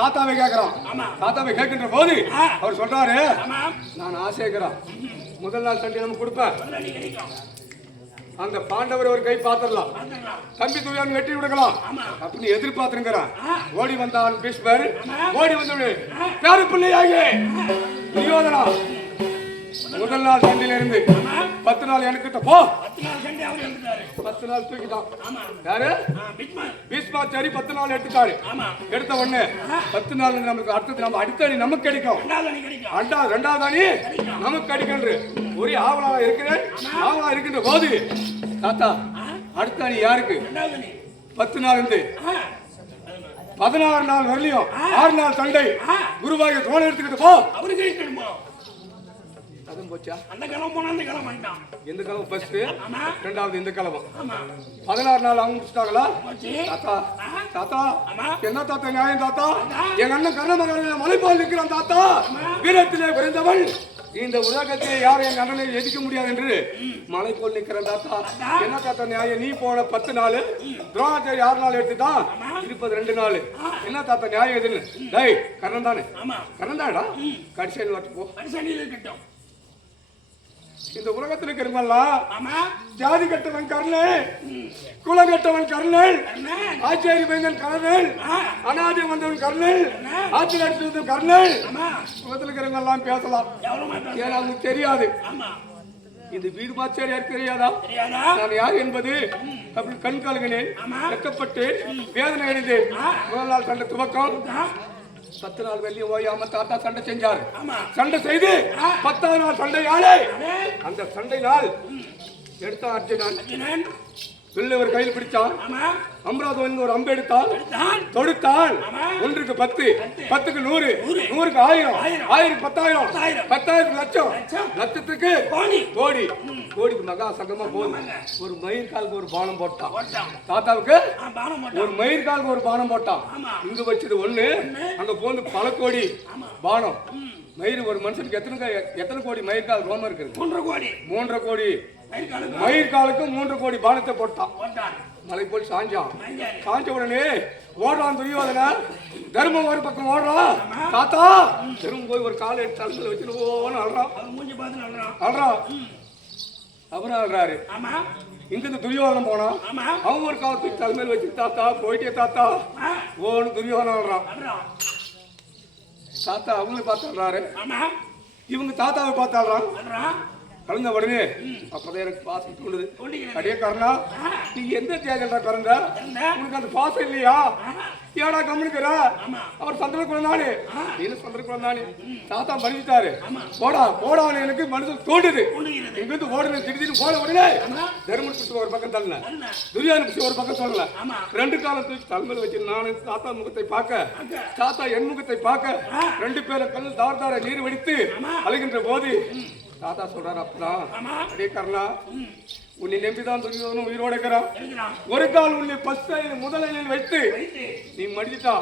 தாத்தாவை கேட்கிறான். தாத்தாவை கேட்கின்ற போது அவர் சொல்றாரு, நான் ஆசைக்கிறேன் முதல் நாள் சண்டை நம்ம கொடுப்பேன். அந்த பாண்டவர் ஒரு கை பாத்திரலாம், தம்பி துரியோதனன் வெட்டி விடுக்கலாம் அப்படின்னு எதிர்பார்த்துங்கிறான். ஓடி வந்தான் பீஷ்மர். ஓடி வந்தவனே பேரு பிள்ளையாகி துரியோதனா முதல் நாள் சண்டையிலிருந்து 10 நாள் எனக்கு போ. 10 நாள் தூக்கிட்டான். யாரு? பீஷ்மர். சரி 10 நாள் எடுத்துட்டாரு. எடுத்த உடனே 10 நாள் நமக்கு அடுத்தது நம்ம அடுத்த அணி நமக்கு கிடைக்கும். ரெண்டாவது அணி நமக்கு கிடைக்கின்ற ஒரே ஆவலா இருக்கிறேன். ஆவலா இருக்கின்ற போது தாத்தா அடுத்த அணி யாருக்கு? 10 நாள் இருந்து 16 நாள் வரலையும் 6 நாள் சண்டை. குருவாயூர் தோணை எடுத்துக்கிட்டு போ. அதுவும் போச்சா? அந்த கிழமை போனா அந்த கிழமை வேண்டாம். எந்த கிழமை ஃபர்ஸ்ட், ரெண்டாவது இந்த கிழமை 16 நாள் அவங்க முடிச்சிட்டாங்களா? தாத்தா தாத்தா என்ன தாத்தா நியாயம் தாத்தா? எங்க அண்ணன் கர்ணமகன் மலைப்பால் நிற்கிறான் தாத்தா. வீரத்திலே குறைந்தவன் இந்த உலகத்திலே யாரும் எங்க அண்ணனை எதிர்க்க முடியாது என்று மலை போல் நிற்கிறேன் தாத்தா. என்ன தாத்தா நியாயம்? நீ போன 10 நாள், துரோணாச்சாரி 6 நாள் எடுத்துதான், இருப்பது 2 நாள். என்ன தாத்தா நியாயம் எதுன்னு? டேய் கர்ணன் தானே? கர்ணன் தானடா. கடைசியில் வரட்டு போ. இந்த உலகத்தில் இருக்கிறவங்கெல்லாம் ஆமா ஜாதி கட்டவன் கர்ணன், குலம் கட்டவன் கர்ணன், ஆச்சாரி பையன் கர்ணன், அனாதை வந்தவன் கர்ணன், ஆட்சி நடத்துவன் கர்ணன். உலகத்தில் இருக்கிறவங்க எல்லாம் பேசலாம், ஏன்னா அவங்களுக்கு தெரியாது. இந்த வீடு பாச்சாரி யாருக்கு தெரியாதா? நான் யார் என்பது அப்படி கண் கலங்கினேன், வெட்கப்பட்டு வேதனை அடைந்தேன். முதல் நாள் சண்டை துவக்கம், 10 நாள் வெள்ளியும் ஓயாம தாத்தா சண்டை செஞ்சாரு. சண்டை செய்து 10ஆம் நாள் சண்டை ஆளே. அந்த சண்டை நாள் எடுத்தான் அர்ஜுனன். வில்லு ஒரு கையில் பிடிச்சான். அமராவதி ஒரு அம்பு எடுத்தான், தொடுத்தான். 1க்கு 10, 10க்கு 100, 100க்கு 1000, 1000க்கு 10,000, 10,000க்கு லட்சம், லட்சத்துக்கு கோடி, கோடிக்கு மகா சங்கமா போதும். ஒரு மயிர்காலுக்கு ஒரு பானம் போட்டான். தாத்தாவுக்கு ஒரு மயிர்காலுக்கு ஒரு பானம் போட்டான். இங்க வச்சது 1, அங்க போந்து பல கோடி பானம். மயிர் ஒரு மனுஷனுக்கு எத்தனை கோடி மயிர்கால் ரோமம் இருக்குது? 3.5 கோடி. மயிர்காலுக்கு 3 கோடி பானத்தை போட்டான். மலை போய் சாஞ்சான். சாஞ்ச உடனே ஓடுறான் துரியோதன. தர்மம் ஒரு பக்கம் ஓடுறான். தாத்தா தர்மம் போய் ஒரு காலை எடுத்து தலைமையில வச்சுட்டு ஓன்னு அல்றான். அவரும் அல்றாரு. இங்கிருந்து துரியோதனம் போனான். அவன் ஒரு காலத்துக்கு தலைமையில் வச்சு தாத்தா போயிட்டே தாத்தா ஓன்னு துரியோதனம் அல்றான். தாத்தா அவங்களும் பார்த்தாரு, இவங்க தாத்தாவை பார்த்தாடுறான். கலந்த உடனே அப்பதான் எனக்கு பாசம் தோணுது. அடியே கருணா, நீ எந்த தேஜல்டா கறந்த? உனக்கு அந்த பாசம் இல்லையா? ஏடா கம்முனுக்குற? அவர் சந்திரகுலம் தானே, நீனும் சந்திரகுலம் தானே. தாத்தா மன்னிச்சிட்டாரு. போடா போடான்னு எனக்கு மனசு தோண்டுது. இங்கிருந்து ஓடுறது திடீர்னு போன உடனே தர்மன் புஷ்டி ஒரு பக்கம் தள்ளல, துரியான் புஷ்டி ஒரு பக்கம் சொல்லல. 2 காலம் தூக்கி தலைமையில் வச்சு நானும் தாத்தா முகத்தை பார்க்க, தாத்தா என் முகத்தை பார்க்க, 2 பேரை கல் தார நீர் வெடித்து அழுகின்ற போது தாத்தா சொல்றாரு, அப்பதான் அடே கர்ணா, உன்னை நம்பிதான் துரியோதனும் உயிரோட இருக்கிறான். ஒரு கால் உன்னை முதலில் வைத்து நீ மடிச்சுட்டா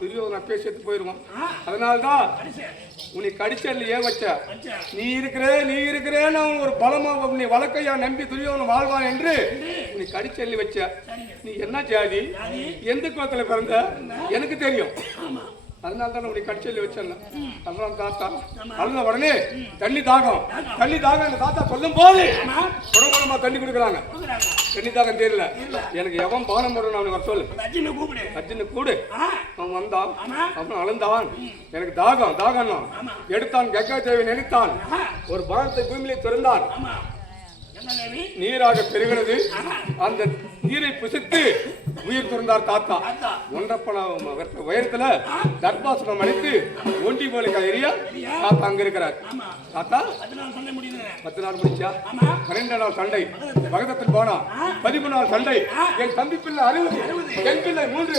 துரியோதன அப்பே செத்து போயிருவான். அதனால்தான் உன்னை கடிச்சல்ல ஏன் வச்ச? நீ இருக்கிறேன்னு அவன் ஒரு பலமா உன்னை வழக்கையா நம்பி துரியோதன வாழ்வான் என்று உன்னை கடிச்சல்லி வச்ச. நீ என்ன ஜாதி, எந்த குலத்துல பிறந்த எனக்கு தெரியும். அதனால தான் உன்னை கடிச்சல்லி வச்சேன். அதனால தாத்தா அழுந்த உடனே தண்ணி தாகம் அந்த தாத்தா சொல்லும் போது குடமா தண்ணி கொடுக்குறாங்க. தண்ணி தாகம் தெரியல எனக்கு, எவன் பானம் போடணும் அவனை வர சொல்லு. அர்ஜுனு கூடு. அவன் வந்தான், அவன் அழுந்தான். எனக்கு தாகம் எடுத்தான். கங்கா தேவி நினைத்தான், ஒரு பானத்தை பூமியிலே திறந்தான். நீராக பெருகிறது. அந்த நீரை புசித்து உயிர் துறந்தார் தாத்தா. 1.5 உயரத்துல தர்பாசனம் அடித்து ஒண்டி போலிக்கா எரியா தாத்தா அங்க இருக்கிறார். தாத்தா 10 நாள் முடிச்சா, 12 நாள் சண்டை பகதத்தில் போனா, 13 நாள் சண்டை. என் தம்பி பிள்ளை 60, என் பிள்ளை 3,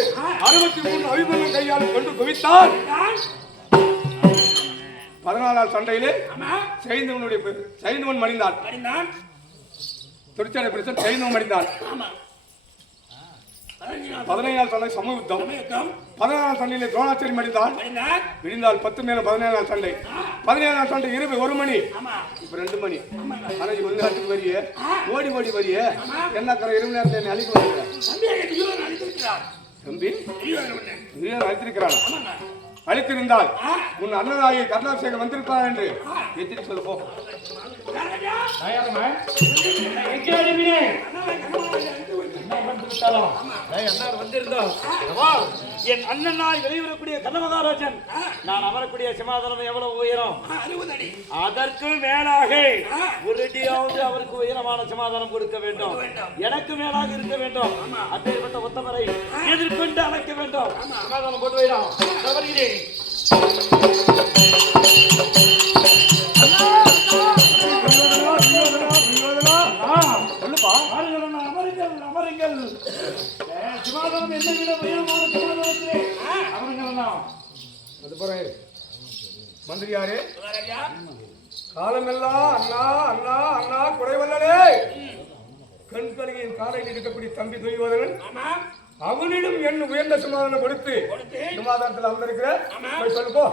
63 அபிமன்யு கையால் கொண்டு குவித்தார். 14 நாள் சண்டையிலே சைந்தவன் மடிந்தான். தொழிற்சாலை பிரச்சனை சைந்தவன் மடிந்தான். 15 நாள் சண்டை சமயுத்தம். 14 நாள் சண்டையிலே துரோணாச்சாரி மடிந்தான். விடிந்தால் 10 மேலும் 17 நாள் சண்டை. 17 நாள் சண்டை இரவு 1 மணி, இப்ப 2 மணி. ஆனா இவங்க நாட்டுக்கு வரிய ஓடி வரிய என்ன கரை 20 நேரத்தை என்னை அழிக்க வருகிற தம்பி அழித்திருக்கிறான். அழித்திருந்தால் உன் அண்ணனாகி கருணாபிஷேகம் வந்திருப்பார் என்று எதிர்த்து சொல்ல போ. என் அண்ணனாய் வெளிவரக்கூடிய கர்ணமகாராஜன் நான் அமரக்கூடிய சிமாதனம் எவ்வளவு உயரம்? 60 அடி. அதற்கு மேலாக ஒரு அடியாவது அவருக்கு உயரமான சமாதானம் கொடுக்க வேண்டும். எனக்கு மேலாக இருக்க வேண்டும். அப்பேற்பட்ட உத்தமரை எதிர்கொண்டு அழைக்க வேண்டும். சமாதானம் போட்டு வைராம். வருகிறேன். அமருங்கள். சிமாதானம் என்ன விட உயரமான சிமாதானத்திலே அமருங்கள். அது போறேன் மந்திரியாரே, காலமெல்லாம் அண்ணா அண்ணா அண்ணா குறைவல்லனே. கண் கலங்கியின் காலையில் இருக்கக்கூடிய தம்பி துரியோதனன் அவனிடம் என் உயர்ந்த சமாதானம் கொடுத்து சமாதானத்தில் அமர்ந்திருக்கிற போய் சொல்லு போ.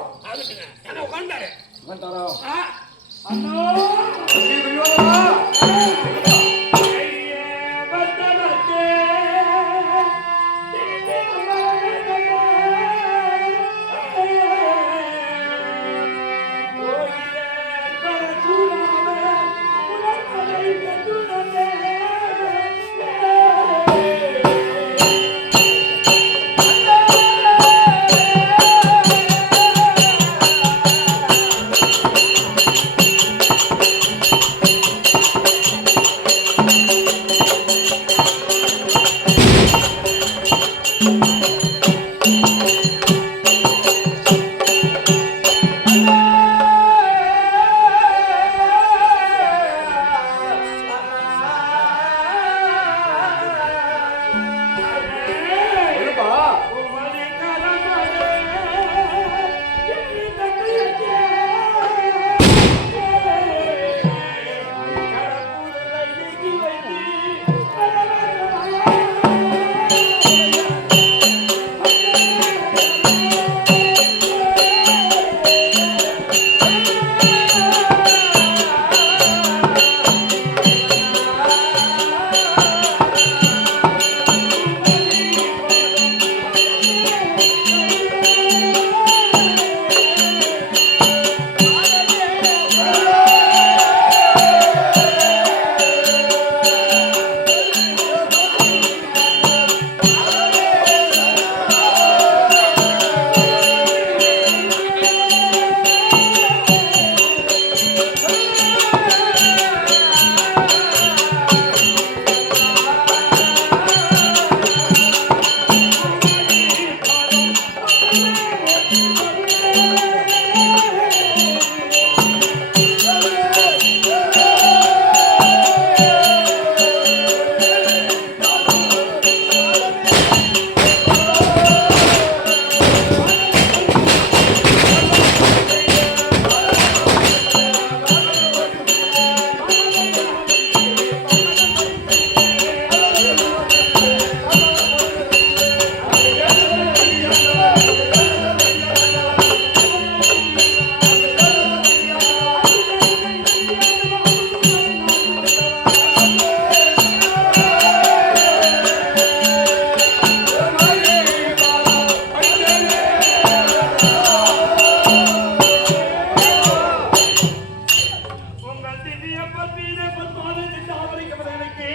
பத்மீதே பத்மாதே சிந்தாமரைக்கமதனுக்கு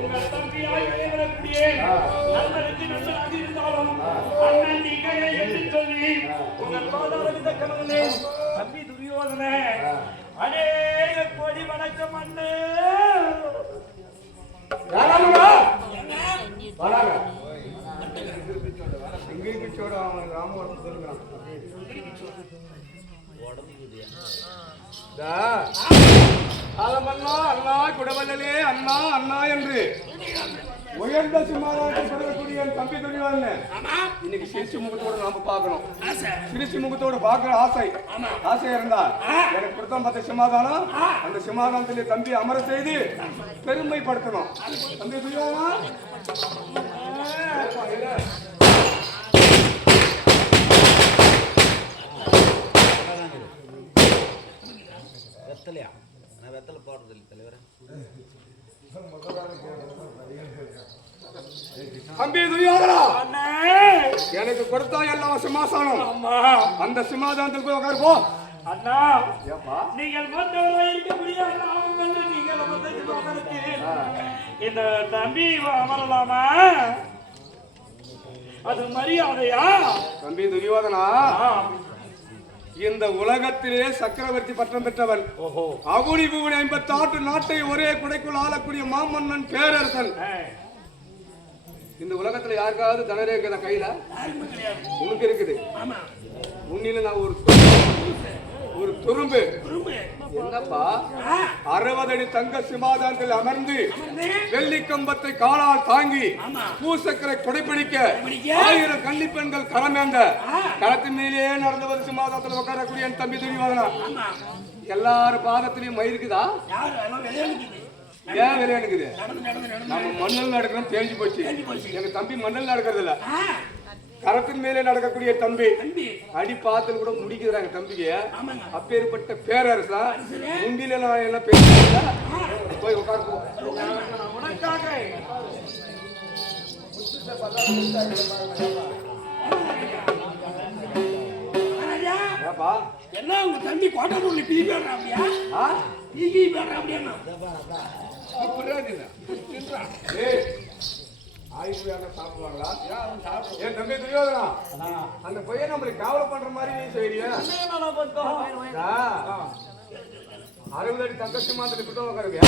உங்கள் தம்பியாய் விளைவரக்கூடிய நண்பனுக்கு நண்பனாக இருந்தாலும் அண்ணன் நீங்கள் என்று சொல்லி உங்கள் பாதாரவிந்த கமலே தம்பி துரியோதன அநேக கோடி வணக்கம் அண்ணே. அண்ணா குடவல்லலே அண்ணா அண்ணா என்று உயர்ந்த சிம்மாசனத்தில் என் தம்பி துணிவான் இன்னைக்கு சிரிச்சு முகத்தோட நாம பார்க்கணும். சிரிச்சு முகத்தோட பார்க்கிற ஆசை இருந்தா எனக்கு கொடுத்தோம் பார்த்த சிம்மாதானம், அந்த சிம்மாதானத்திலே தம்பி அமர செய்து பெருமைப்படுத்தணும். தம்பி துணிவானா வெத்தலையா? நான் வெத்தலை போடுறது இல்லை தலைவரே. தம்பி துரியோதனா எனக்கு கொடுத்தா எல்லாம் சிம்மாசனம், அந்த சிம்மாசனத்தில் போய் உட்காரு போ. அண்ணா நீங்கள் மற்றவராக இருக்க முடியாது, நீங்கள் இந்த தம்பி அமரலாமா? அது மரியாதையா? தம்பி துரியோதனா இந்த உலகத்திலே சக்கரவர்த்தி பட்டம் பெற்றவன், அகுனி புகுனி 58 நாட்டை ஒரே குடைக்குள் ஆளக்கூடிய மாமன்னன் பேரரசன். இந்த உலகத்துல யாருக்காவது தனரே இருக்குதா கையில? உனக்கு இருக்குது. உன்னில நான் ஒரு துரும்பு என்னப்பா 60 அடி தங்க சிமாதானத்தில் அமர்ந்து வெள்ளி கம்பத்தை காலால் தாங்கி பூசக்கரை குடைப்பிடிக்க 1000 கன்னி பெண்கள் களமேந்த களத்தின் மேலேயே நடந்தவர் சிமாதானத்தில் உட்காரக்கூடிய என் தம்பி துரியோதனா. எல்லாரும் பாதத்திலையும் மயிருக்குதா? ஏன் விளையாடுக்குது? நம்ம மண்ணல் நடக்கிறோம் தெரிஞ்சு போச்சு. எங்க தம்பி மண்ணல் நடக்கிறது இல்ல, கரத்தின் மேலே நடக்கக்கூடிய தம்பி அடி பாத்துல கூட முடிக்கிறாங்க தம்பிக்கு. அப்பேற்பட்ட பேரரசா முந்தில நான் என்ன பேசுறேன்? போய் உட்கார்ந்து உனக்காக என்ன உங்க தம்பி கோட்டை பீ பேடுறா அப்படியா? பீ பேடுறா அப்படியா? அந்த பையன் நம்மளுக்கு காவலை பண்ற மாதிரி செய்யறியா? 60 அடி தங்க சிமாந்தத்தை கிட்ட உட்காருவியா?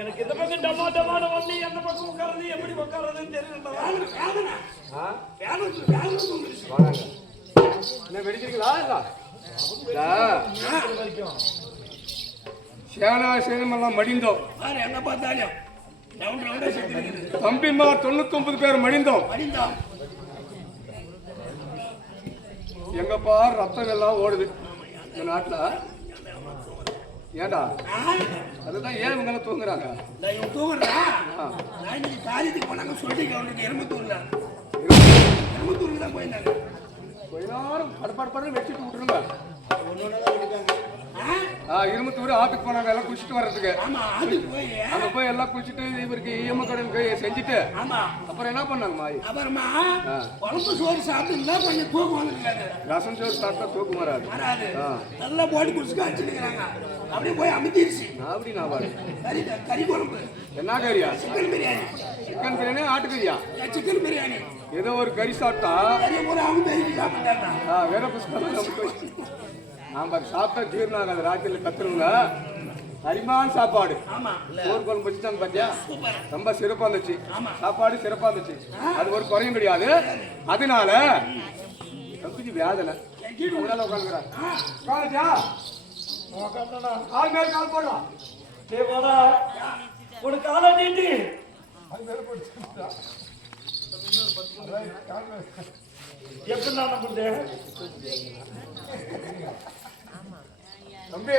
எனக்கு இந்த பக்கம் டமா டமான வந்து எந்த பக்கம் உட்கார்றது எப்படி உட்கார்றதுன்னு தெரியல. என்ன வெடிக்கிறீங்களா? சேனா சேனமெல்லாம் மடிந்தோம். என்ன பார்த்தாலும் தம்பிமா 99 பேர் மடிந்தோம். எங்க பார் ரத்தம் எல்லாம் ஓடுது இந்த நாட்டுல. ஏண்டா அதுதான் ஏன் இவங்க தூங்குறாங்க? காரியத்துக்கு போனாங்க சொல்லிட்டு அவனுக்கு எருமத்தூர்ல தான் போயிருந்தாங்க. கொஞ்ச நேரம் படப்படப்பட வச்சுட்டு விட்டுருங்க. இருமத்தூர் ஆத்துக்கு போனாங்க எல்லாம் குளிச்சுட்டு வர்றதுக்கு. அங்க போய் எல்லாம் குளிச்சுட்டு இவருக்கு ஈம கடன் செஞ்சுட்டு அப்புறம் என்ன பண்ணாங்க மாய்? அப்புறமா குழம்பு சோறு சாப்பிட்டு கொஞ்சம் தூக்கம் வந்துருக்காங்க. ரசம் சோறு சாப்பிட்டா தூக்கம் வராது. நல்லா போட்டு குடிச்சுக்க வச்சுருக்காங்க. அப்படியே போய் அமைதிருச்சு. அப்படி நான் பாரு கறி குழம்பு. என்ன கறியா? சிக்கன் பிரியாணி. சிக்கன் பிரியாணி ஆட்டுக்கறியா? சிக்கன் பிரியாணி. ஏதோ ஒரு கறி சாப்பிட்டா வேற புஷ்கம் நாம சாப்பிட்டா ஜீரணம் ஆகாது. ராத்திரில கத்துருங்க அரிமான சாப்பாடு. சோறு குழம்பு வச்சுட்டாங்க பாத்தியா? ரொம்ப சிறப்பா இருந்துச்சு. சாப்பாடு சிறப்பா இருந்துச்சு. அது ஒரு குறையும் கிடையாது. அதனால தம்பிக்கு வேதனை உட்காந்துக்கிறாங்க. கால் மேல கால் போடலாம். ஒரு காலை நீட்டி எப்படி நான் நம்புறது? தம்பி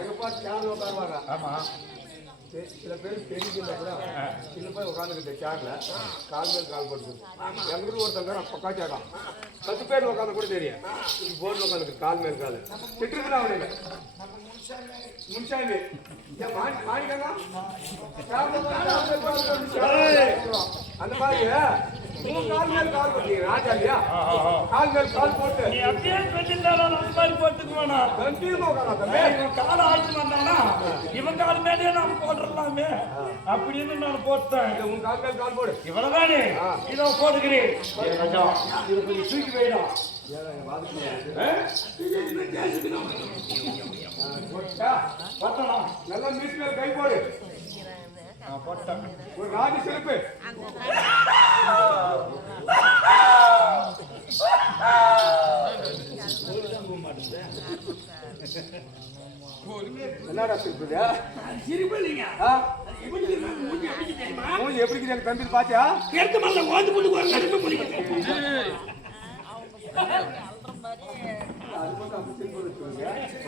எங்க பார்த்து சேர்ந்து உட்காருவாங்க. ஆமா சில பேர் தெரிஞ்சுல கூட சில போய் உட்காந்துக்கிட்டு சேர்ல கால் மேல் கால் போட்டு எங்க ஒருத்தங்க பக்கா சேட்டான் 10 பேர் உட்காந்து கூட தெரியும். போர்டில் உட்காந்துக்கு கால் மேல் கால் திட்டுறதுல அவனுங்க முன்சாமி அந்த மாதிரி கால் மேல் கால் போட்டீங்க ராஜா இல்லையா? கால் மேல் கால் போட்டு நீ அப்படியே போட்டுக்குவானா கம்பீரமா உட்காரா தம்பி. இவன் கால ஆழ்த்து வந்தானா இவன் கால் மேலேயே நாம போட்டுடலாமே அப்படின்னு நான் போட்டேன். உன் கால் மேல் கால் போடு. இவ்வளவுதானே இதோ போடுகிறேன். ராஜா இது கொஞ்சம் தூக்கி போயிடும். நல்லா மீஸ் மேல கை போடு. ஒரு ராஜ சிறப்பு. என்னடா சிரிப்புது? சிரிப்பு இல்லைங்க. மூஞ்சி எப்படி எனக்கு தம்பி பாத்தியா? கேட்க மாட்டேன் ஓந்து போட்டு ஒரு நடுப்பு முடிக்கிறேன்.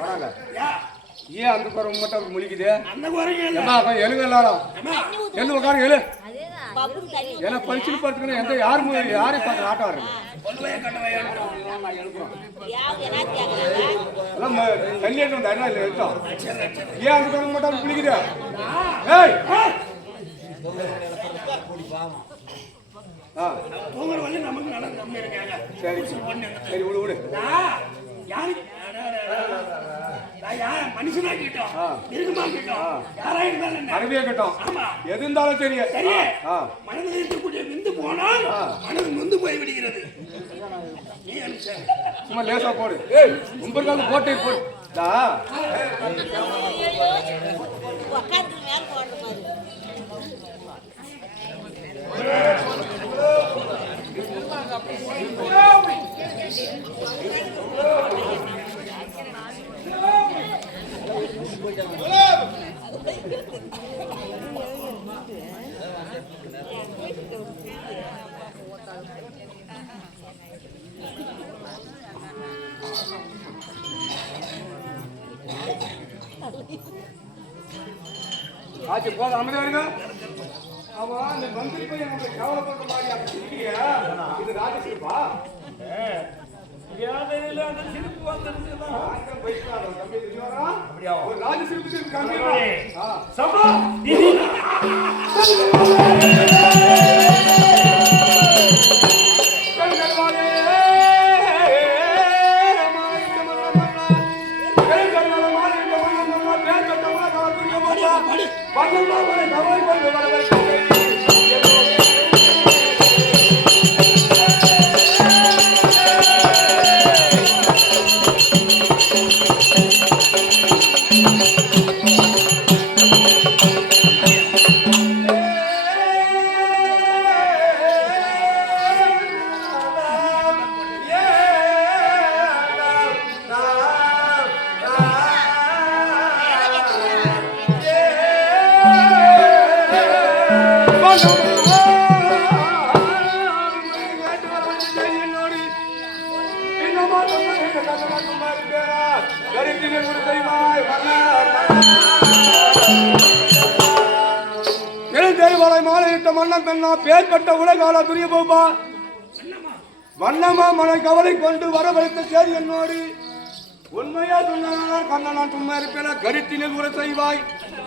வராங்க. ஏன் அந்த குரம் மட்டும் முழிக்குது? அந்த குறைங்க எழுங்க எல்லாரும். எழுந்து உட்காருங்க எழு. ஏன்னா பரிசீலனை பார்த்துக்கணும். எந்த யாரும் யாரையும் பார்த்து ஆட்டம் ஆடுறது கல்யாணம் வந்து அண்ணா இல்லை எடுத்தோம். ஏன் அந்த குரம் மட்டும் முழிக்குது? ஏய் உங்களை வந்து நமக்கு நடந்து நம்ம இருக்காங்க. சரி சரி விடு விடு. மனுஷனாக்கிட்டோம் இருக்குமாக்கிட்டோம் யாரா இருந்தாலும் அறிவியா கட்டும் எது இருந்தாலும் சரி சரி மனதில் இருக்கக்கூடிய விந்து போனால் மனது நொந்து போய் விடுகிறது. நீ அனுப்பிச்ச சும்மா லேசா போடு. ஏய் உங்களுக்காக போட்டு போடு. ஆச்சு போத அமைதியா. ஆமா இந்த மந்திரி பையன் உங்களுக்கு கவலைப்படுற மாதிரி அப்படி இருக்கீங்க. இது ராஜசிரிப்பா? அந்த சிரிப்பு வந்துருச்சுன்னா ஒரு ராஜசிரிப்பு இருக்காங்க. சம்பா மாலையிட்ட மன்னன் பெண்ணா பேர்பட்ட உலகால துரிய போபா வண்ணமா மனை கவலை கொண்டு வரவழைத்த சேரி என்னோடு உண்மையா சொன்ன கண்ணனா சும்மா இருப்பேன கருத்தினில் உரை செய்வாய்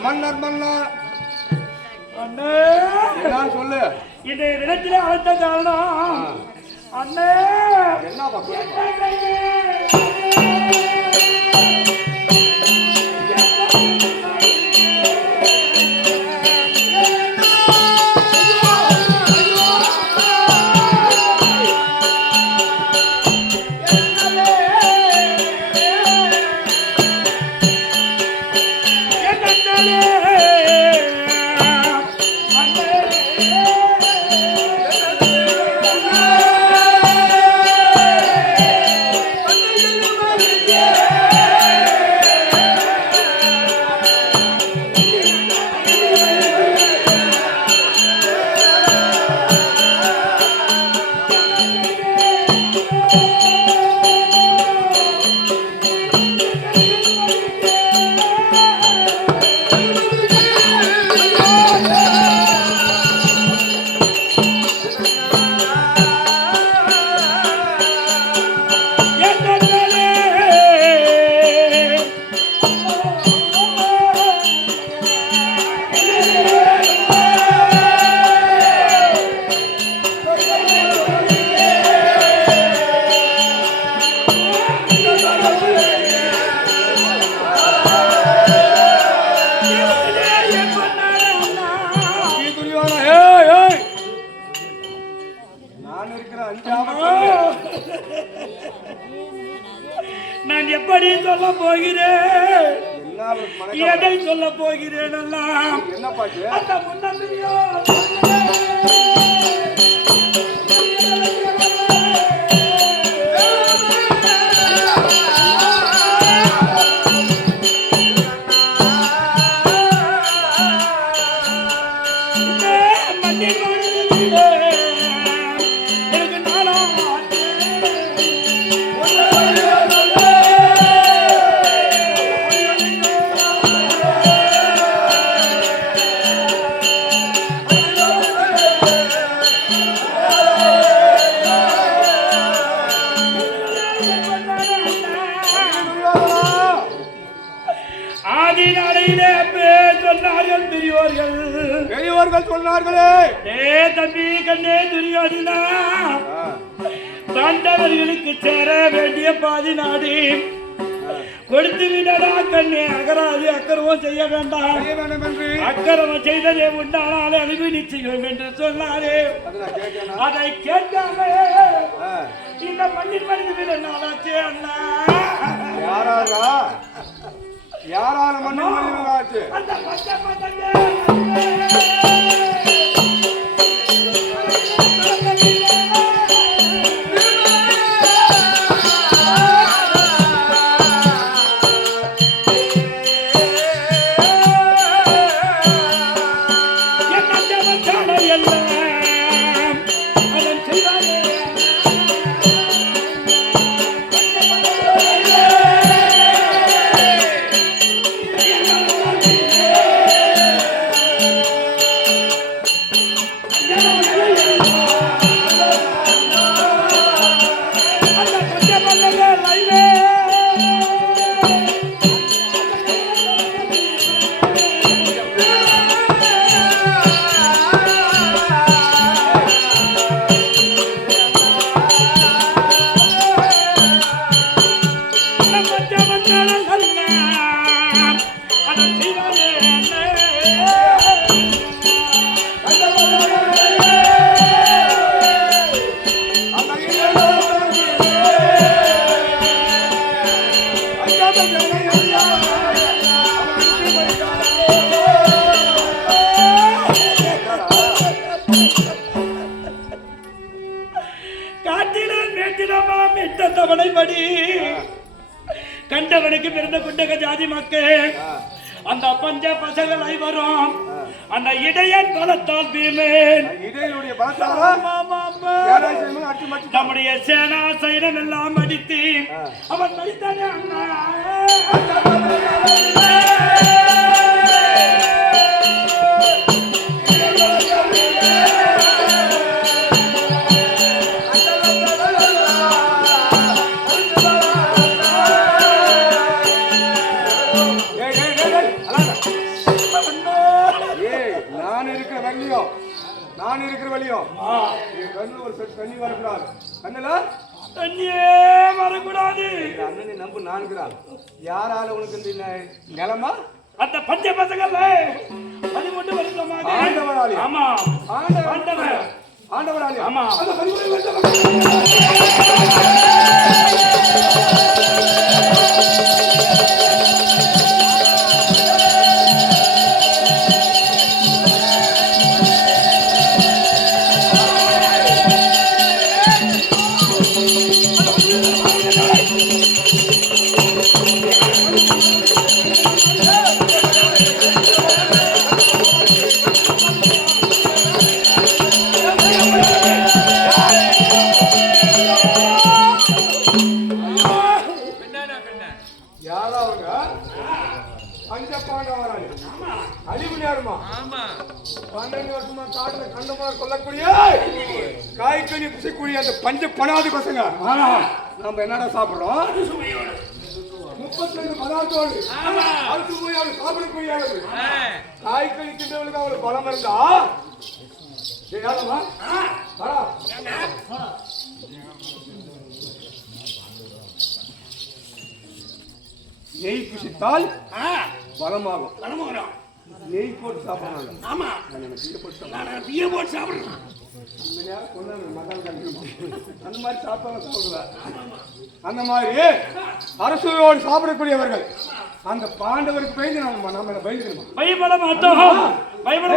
மன்னர் மன்னா அண்ணே நான் சொல்லு. இந்த இடத்திலே அழைத்த காரணம் அண்ணே என்ன அண்ணே நான் எப்படி சொல்ல போகிறேன், என்ன அவளுக்கு மனக்கவலை? எதை சொல்ல போகிறேன் எல்லாம் என்ன பாட்டு? அந்த முன்னம்பியோ பெரியவர்கள் சொன்னார்களே, தம்பி கண்ணே துரியோதனா, பாண்டவர்களுக்கு சேர வேண்டிய பாதி நாடு கொடுத்து விடடா கண்ணே, அகராது அக்கரமும் செய்ய வேண்டாம், அக்கரமும் செய்ததே உண்டானாலே அழிவு நிச்சயம் என்று சொன்னாரே. அதை கேட்காம இந்த மண்ணின் மனித வீர நாளாச்சே அண்ணா. யாரால மண்ணின் மனிதனாச்சு? அந்த பச்சை பசங்க கண்டவனுக்கு பிறந்த குண்டக ஜாதி மக்கள் அந்த பஞ்ச பசங்கள் ஐவரும் அந்த இடையன் பலத்தால் பீமன் இடையினுடைய பலத்தால் நம்முடைய சேனா சைனம் எல்லாம் அடித்து அவன் மடித்தானே அண்ணா. நான் இருக்கிற வழியும் கண்ணு ஒரு தண்ணி வரக்கூடாது, கண்ணுல தண்ணியே வரக்கூடாது. அண்ணனை நம்பு நான்கிறான். யாரால உனக்கு இந்த நிலமா? அந்த பஞ்ச பசங்கள்ல 13 வருஷமாக ஆண்டவராலே. ஆமா ஆண்டவர் ஆண்டவராலே. ஆமா அந்த 13 வருஷம் காய்கறி புசிக்கூடிய அந்த பஞ்ச பணாதி பசங்க. நம்ம என்னடா சாப்பிடுறோம்? 32 பதார்த்தோடு அழுத்து போய் அவள் சாப்பிடக்கூடிய காய்கறி தின்றவளுக்கு அவளுக்கு பலம் இருந்தா நெய் புசித்தால் பலமாகும். நெய் போட்டு சாப்பிடணும். ஆமா, நான் பிய போட்டு சாப்பிடுறேன். இந்த நேரம் கொண்டாந்து மசாலா கட்டிக்கணுமா அந்த மாதிரி சாப்பிடுவேன். அந்த மாதிரி அரசுவோடு சாப்பிடக்கூடியவர்கள் அந்த பாண்டவருக்கு பயந்து நம்ம பயந்துக்கணுமா? பயப்பட மாட்டோம். பயப்பட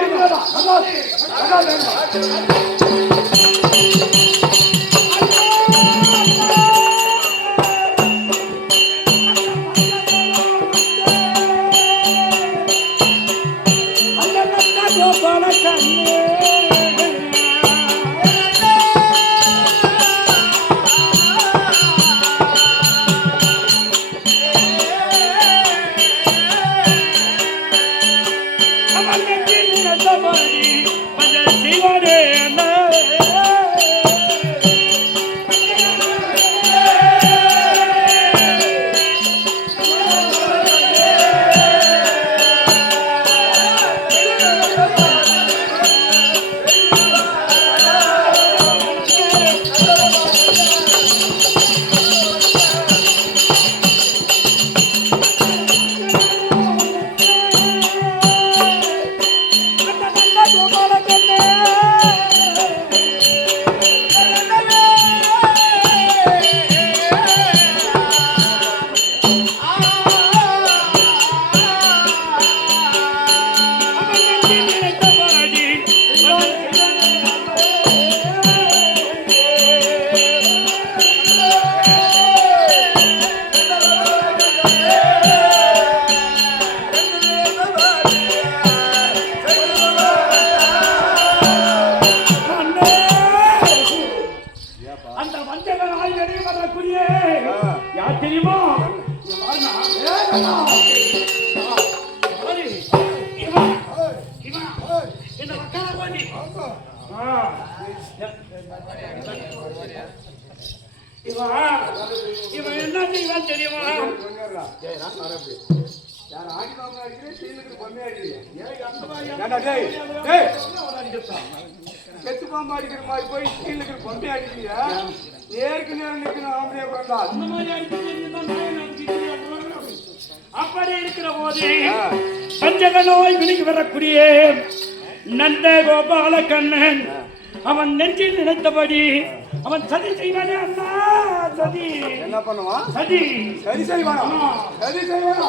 இவன் என்ன செய்வான் தெரியுமா? செத்து பாம்பு அடிக்கிற மாதிரி போய் கீழே பொம்பை அடிக்கிறீங்க. நேருக்கு நேரம் நிற்கணும் ஆம்பளைய கொண்டா அந்த மாதிரி அப்படி இருக்கிற போது பஞ்சக நோய் விலகி வரக்கூடிய நந்த கோபால கண்ணன் அவன் நெஞ்சில் நினைத்தபடி அவன் சதி செய்வானே. அண்ணா சதி என்ன பண்ணுவான்? சதி சரி செய்வானா? சரி செய்வானா?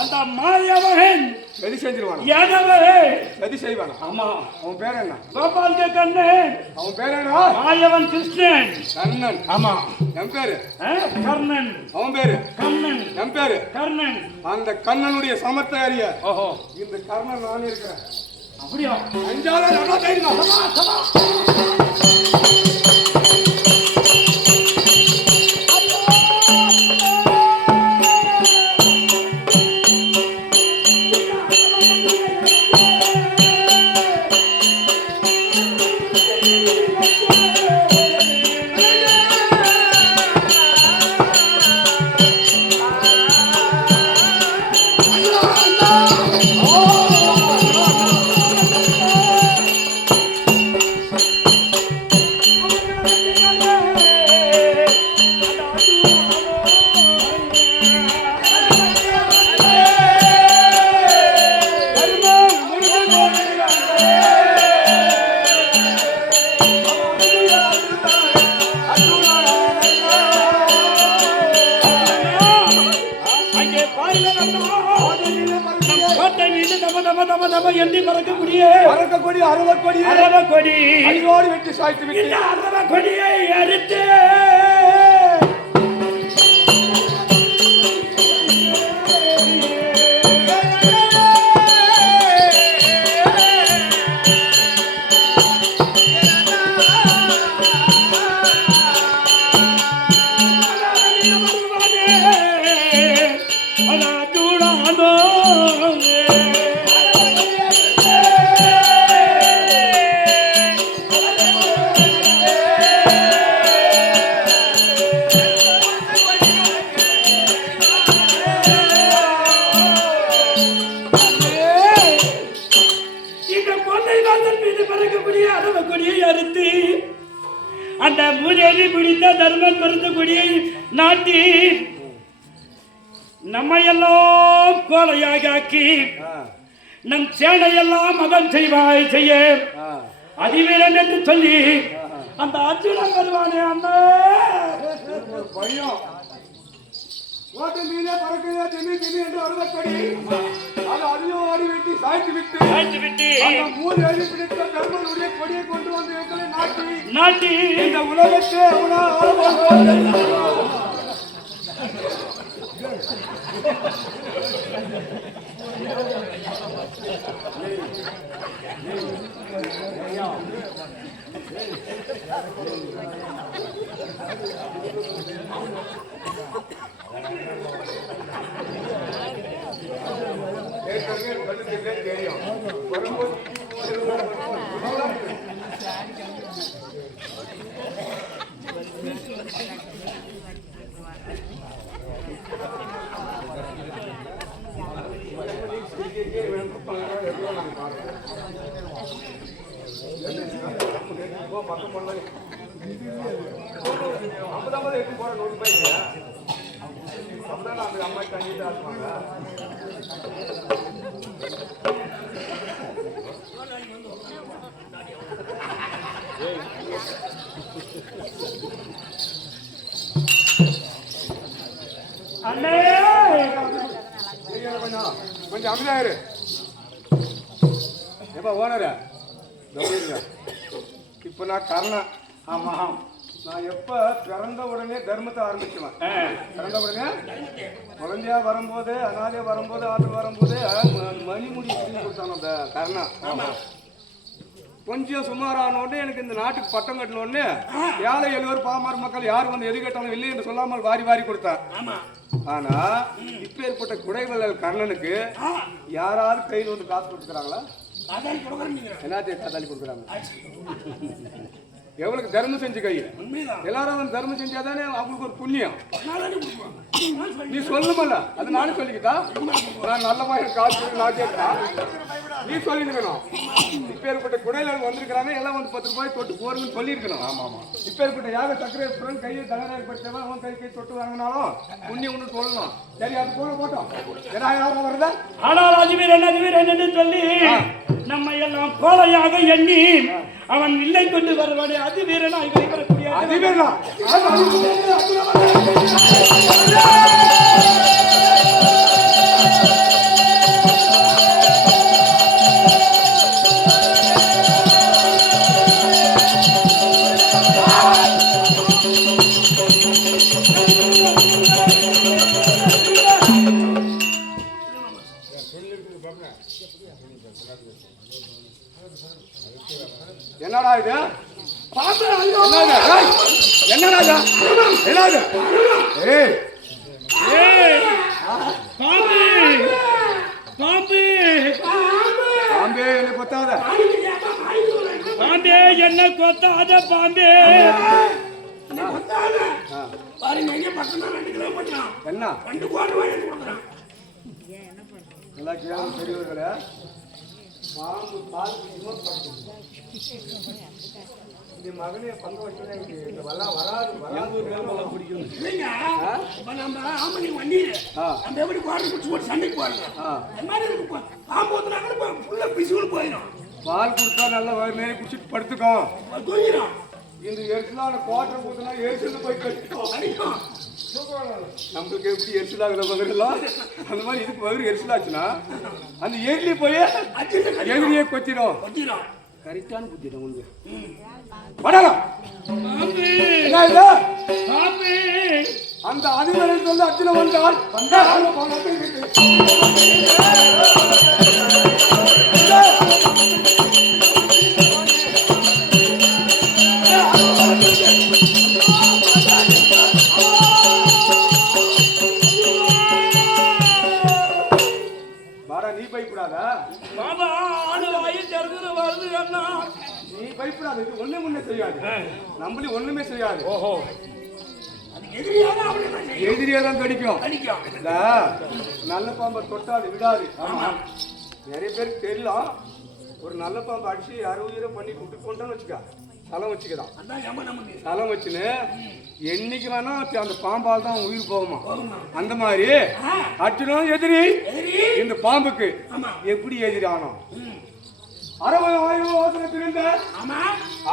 அந்த மாயவன் சரி செஞ்சிருவானா? யாதவரே சரி செய்வானா? ஆமா. அவன் பேர் என்ன? கோபால்க கண்ணன். அவன் பேர் என்ன? மாயவன் கிருஷ்ணன். கண்ணன். ஆமா. என் பேரு கர்ணன். அவன் பேரு கண்ணன். என் பேரு கர்ணன். அந்த கண்ணனுடைய சமர்த்த அறிய ஓஹோ இந்த கர்ணன் நான் இருக்கிறேன். அப்படியா? அஞ்சாவது நல்லா தைரியம். பறக்கக்கூடிய அரவக்கொடி அடியோடு வெட்டி சாய்த்து விட்டு அரவக்கொடியை அறுத்து அந்த மூதேவி பிடித்த தர்மம் பெருத்த கொடியை நாட்டி நம்மை எல்லாம் கோலையாக ஆக்கி நம் சேனையெல்லாம் மதம் செய்ய அதிவீரன் என்று சொல்லி அந்த அர்ஜுனன் வருவானே அந்த பையன் ஓட்டு மீனே பறக்குதே திமி திமி என்று அறுபத்தடி அது அதையும் ஆடி வெட்டி சாய்த்து விட்டு அந்த மூணு எழுதி பிடித்த தர்மனுடைய கொடியை கொண்டு வந்து எங்களை நாட்டி இந்த உலகத்தை அவனா தெரியும் கொஞ்சம் அமைதியாரு எப்ப ஓனரா இப்ப நான் கர்ணா ஆமா நான் எப்ப பிறந்த உடனே தர்மத்தை ஆரம்பிச்சுவேன் பிறந்த உடனே குழந்தையா வரும்போது அனாதையா வரும்போது ஆண்டு வரும்போது மணிமுடி கொடுத்தாங்க அந்த கர்ணா கொஞ்சம் சுமாரான உடனே எனக்கு இந்த நாட்டுக்கு பட்டம் கட்டின உடனே ஏழை எழுவர் பாமர மக்கள் யாரும் வந்து எது கேட்டாலும் இல்லை என்று சொல்லாமல் வாரி வாரி கொடுத்தான். ஆனா இப்ப ஏற்பட்ட குடைவள்ளல் கர்ணனுக்கு யாராவது கையில் வந்து காசு கொடுக்குறாங்களா? என்னத்தையும் கதாலி கொடுக்குறாங்க. எவ்வளவு தர்மம் செஞ்சு கை எல்லாரும் தர்மம் செஞ்சாதானே அவங்களுக்கு ஒரு புண்ணியம். நீ சொல்லுமல்ல அது நானும் சொல்லிக்கிட்டா நான் நல்லமா காசு நான் கேட்டா நீ சொல்லிருக்கணும். இப்ப ஏற்பட்ட குடையில வந்திருக்கிறாங்க எல்லாம் வந்து 10 ரூபாய் தொட்டு போறதுன்னு சொல்லியிருக்கணும். ஆமா ஆமா இப்ப ஏற்பட்ட யாக சக்கரை கையை தகராறு ஏற்பட்டவன் அவன் கை தொட்டு வாங்கினாலும் புண்ணியம் ஒன்று சொல்லணும். சரி அது போன போட்டோம் ஏன்னா யாரும் வருதா ஆனால் அஜ்மீரன் என்று சொல்லி நம்ம எல்லாம் கோலையாக எண்ணி அவன் இல்லை கொண்டு வருவானே அதிவீரனாய் வரக்கூடிய அதிவீரனா என்னடா இது என்னடா என்னது பாம்பே என்ன கொத்தாத பாம்பே என்ன கொத்தாத பாம்பே என்ன நல்லா கேள்வி பெரியவர்களே பாம்பு பால் இந்த மகனே பங்கு வச்சுதான் இந்த வல்லாம் வராது பிடிக்கும் பால் கொடுத்தா நல்லா நேரம் குடிச்சிட்டு படுத்துக்கோ இந்த எரிசலான குவாட்டர் போதுனா எரிசல் போய் கட்டிக்கும் நம்மளுக்கு எப்படி எரிசல் ஆகுற பகுதியெல்லாம் அந்த மாதிரி இதுக்கு பகுதி எரிசலாச்சுன்னா அந்த ஏரியிலே போய் எதிரியே கொத்திடும் கரெக்டான புத்திடும் உங்களுக்கு அந்த அதிபரை சொல்லி அர்ஜுன வந்தால் நீ பயப்படாதா நீ பயப்படாது ஒண்ணு முன்னே செய்யாது நம்மளே ஒண்ணுமே செய்யாது ஓஹோ எதிரியா தான் கடிக்கும் நல்ல பாம்பை தொட்டாது விடாது நிறைய பேருக்கு தெரியலாம் ஒரு நல்ல பாம்பு அடிச்சு யாரோ உயிரை பண்ணி விட்டு கொண்டான்னு வச்சுக்கா தலம் வச்சுக்கிறான். அதான் யம நமக்கு தலம் வச்சுன்னு என்னைக்கு வேணா அந்த பாம்பால் தான் உயிர் போகுமா. அந்த மாதிரி அர்ஜுனன் எதிரி இந்த பாம்புக்கு எப்படி எதிரி ஆனோம்? 60,000 பிரிந்த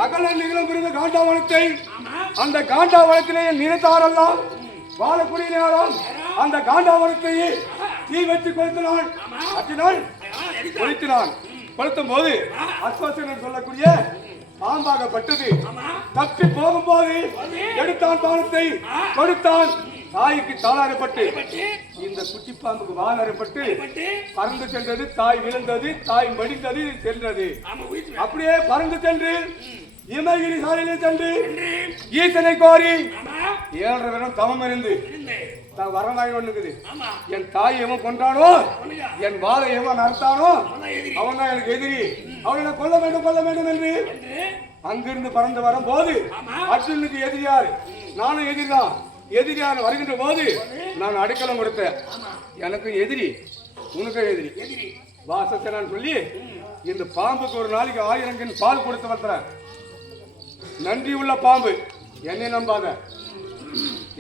அகல நிகழும் பிரிந்த காண்டாவனத்தை அந்த காண்டாவனத்திலே நினைத்தாரெல்லாம் வாழக்கூடிய நேரம் அந்த காண்டாவனத்தையே தீ வச்சு கொளுத்தினான். அர்ஜுனன் கொளுத்தினான். கொளுத்தும் போது அஸ்வசனன் சொல்லக்கூடிய பாம்பாகப்பட்டது தப்பி போகும்போது எடுத்தான் பானத்தை கொடுத்தான். தாய்க்கு தாளாரப்பட்டு இந்த குட்டி பாம்புக்கு வால் அறப்பட்டு பறந்து சென்றது. தாய் விழுந்தது, தாய் மடிந்தது, சென்றது. அப்படியே பறந்து சென்று இமகிரி சாலையிலே சென்று ஈசனை கோரி 7.5 வருடம் தவம் இருந்து வரம் வாங்கி ஒண்ணுக்குது. என் தாய் எவன் கொண்டானோ, என் வாழை எவன் அறுத்தானோ அவன் தான் எனக்கு எதிரி. அவனை கொல்ல வேண்டும் கொல்ல வேண்டும் என்று அங்கிருந்து பறந்து வரும்போது அர்ஜுனுக்கு எதிரியார், நானும் எதிரிதான். எதிரியான வருகின்ற போது நான் அடைக்கலம் கொடுத்தேன். எனக்கு எதிரி, உனக்கு எதிரி வாசத்தை சொல்லி இந்த பாம்புக்கு ஒரு நாளைக்கு 1000 கின் பால் கொடுத்து வளர்த்துறேன். நன்றி உள்ள பாம்பு. என்னை நம்பாத,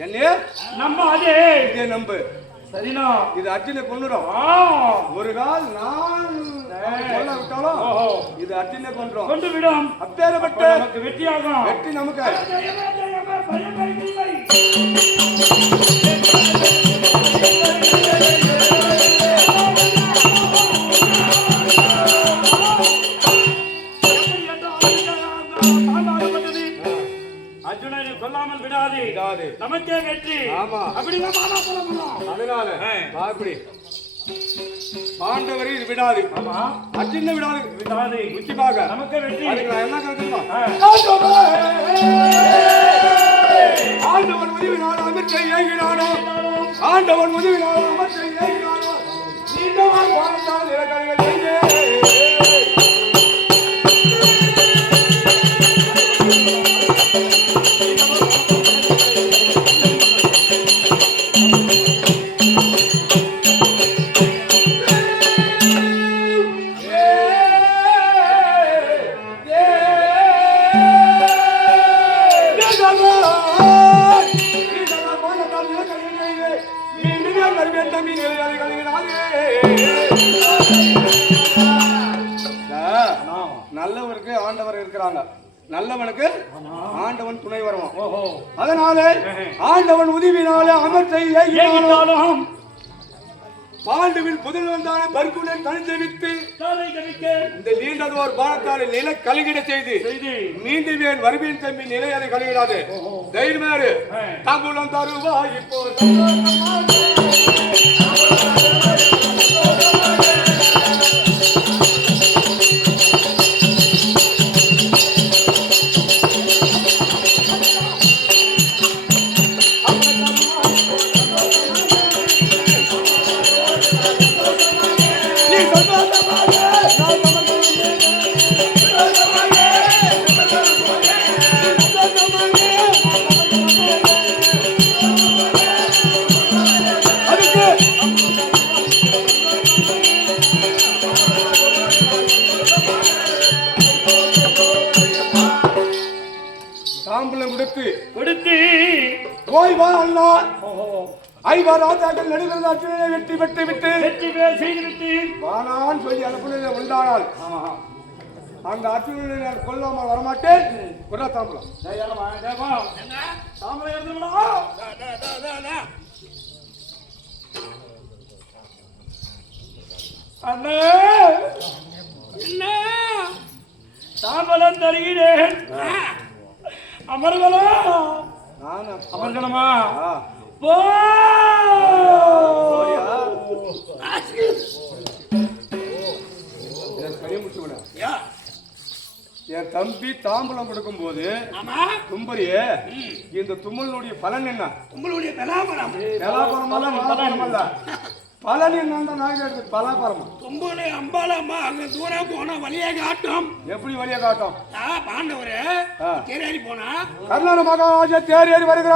என்னைய நம்பாதே, இதே நம்பு. சரினா இது அர்ஜுனை கொன்னுடும். ஒரு கால் நான் கொல்ல விட்டாலும் இது அர்ஜுனை கொன்றோம், கொண்டு விடும். அப்பேறப்பட்ட நமக்கு வெற்றியாகும். வெற்றி நமக்கு. அர்ஜுனனை கொல்லாமல் விடாது, நமக்கே வெற்றி. ஆமா, அதனால அப்படி பாண்டவரை இது விடாது, அர்ஜுனை விடாது, விடாது. நிச்சயமாக நமக்கே வெற்றி. என்ன கருத்துமா? ஆண்டவன் உதவினால அமிர்தை ஏகினானோ, ஆண்டவன் உதவினால அமிர்தை ஏகினானோ, நீண்டவன் வாழ்ந்தால் இலக்கணிகள் எங்கே? நல்லவருக்கு ஆண்டவர் இருக்கிறாங்க, நல்லவனுக்கு ஆண்டவன் துணை வருவான். அதனால ஆண்டவன் உதவினால அமர்த்தை ஏகினாலும் பாண்டுவின் புதல்வந்தான பர்குடன் தனித்து வித்து இந்த நீண்டதோர் பானத்தாலே நிலை கழுகிட செய்து மீண்டும் என் வருவின் தம்பி நிலை அதை கழுகிடாது. தைரியமாறு தாம்பூலம் தருவா இப்போ கொடுத்து ஓய்வா அல்லா ஐவர் ராஜாக்கள் நடுவில் அர்ஜுனனை வெற்றி பெற்று விட்டு செய்துவிட்டு வானான் சொல்லி அனுப்புனதை உண்டானால் அந்த அர்ஜுனனை நான் கொல்லாமல் வரமாட்டேன். தாம்பலம் அண்ணே, என்ன தாம்பலம் தருகிறேன். அமர்களா, அமர்களமா என் தம்பி தாம்பலம் கொடுக்கும் போது தும்பரிய இந்த தும்மலுடைய பலன் என்ன? தும்மலுடைய பலாபலம் அல்ல, பலன் என்ன? நாங்க பலாபரமா தும்பலை அம்பாலம்மா அங்க தூரம் போனா வழியா காட்டும். எப்படி வழியா காட்டும்? பாண்டவரே தேரேறி போனா கர்நாடக மகாராஜா தேரேறி வருகிறார்.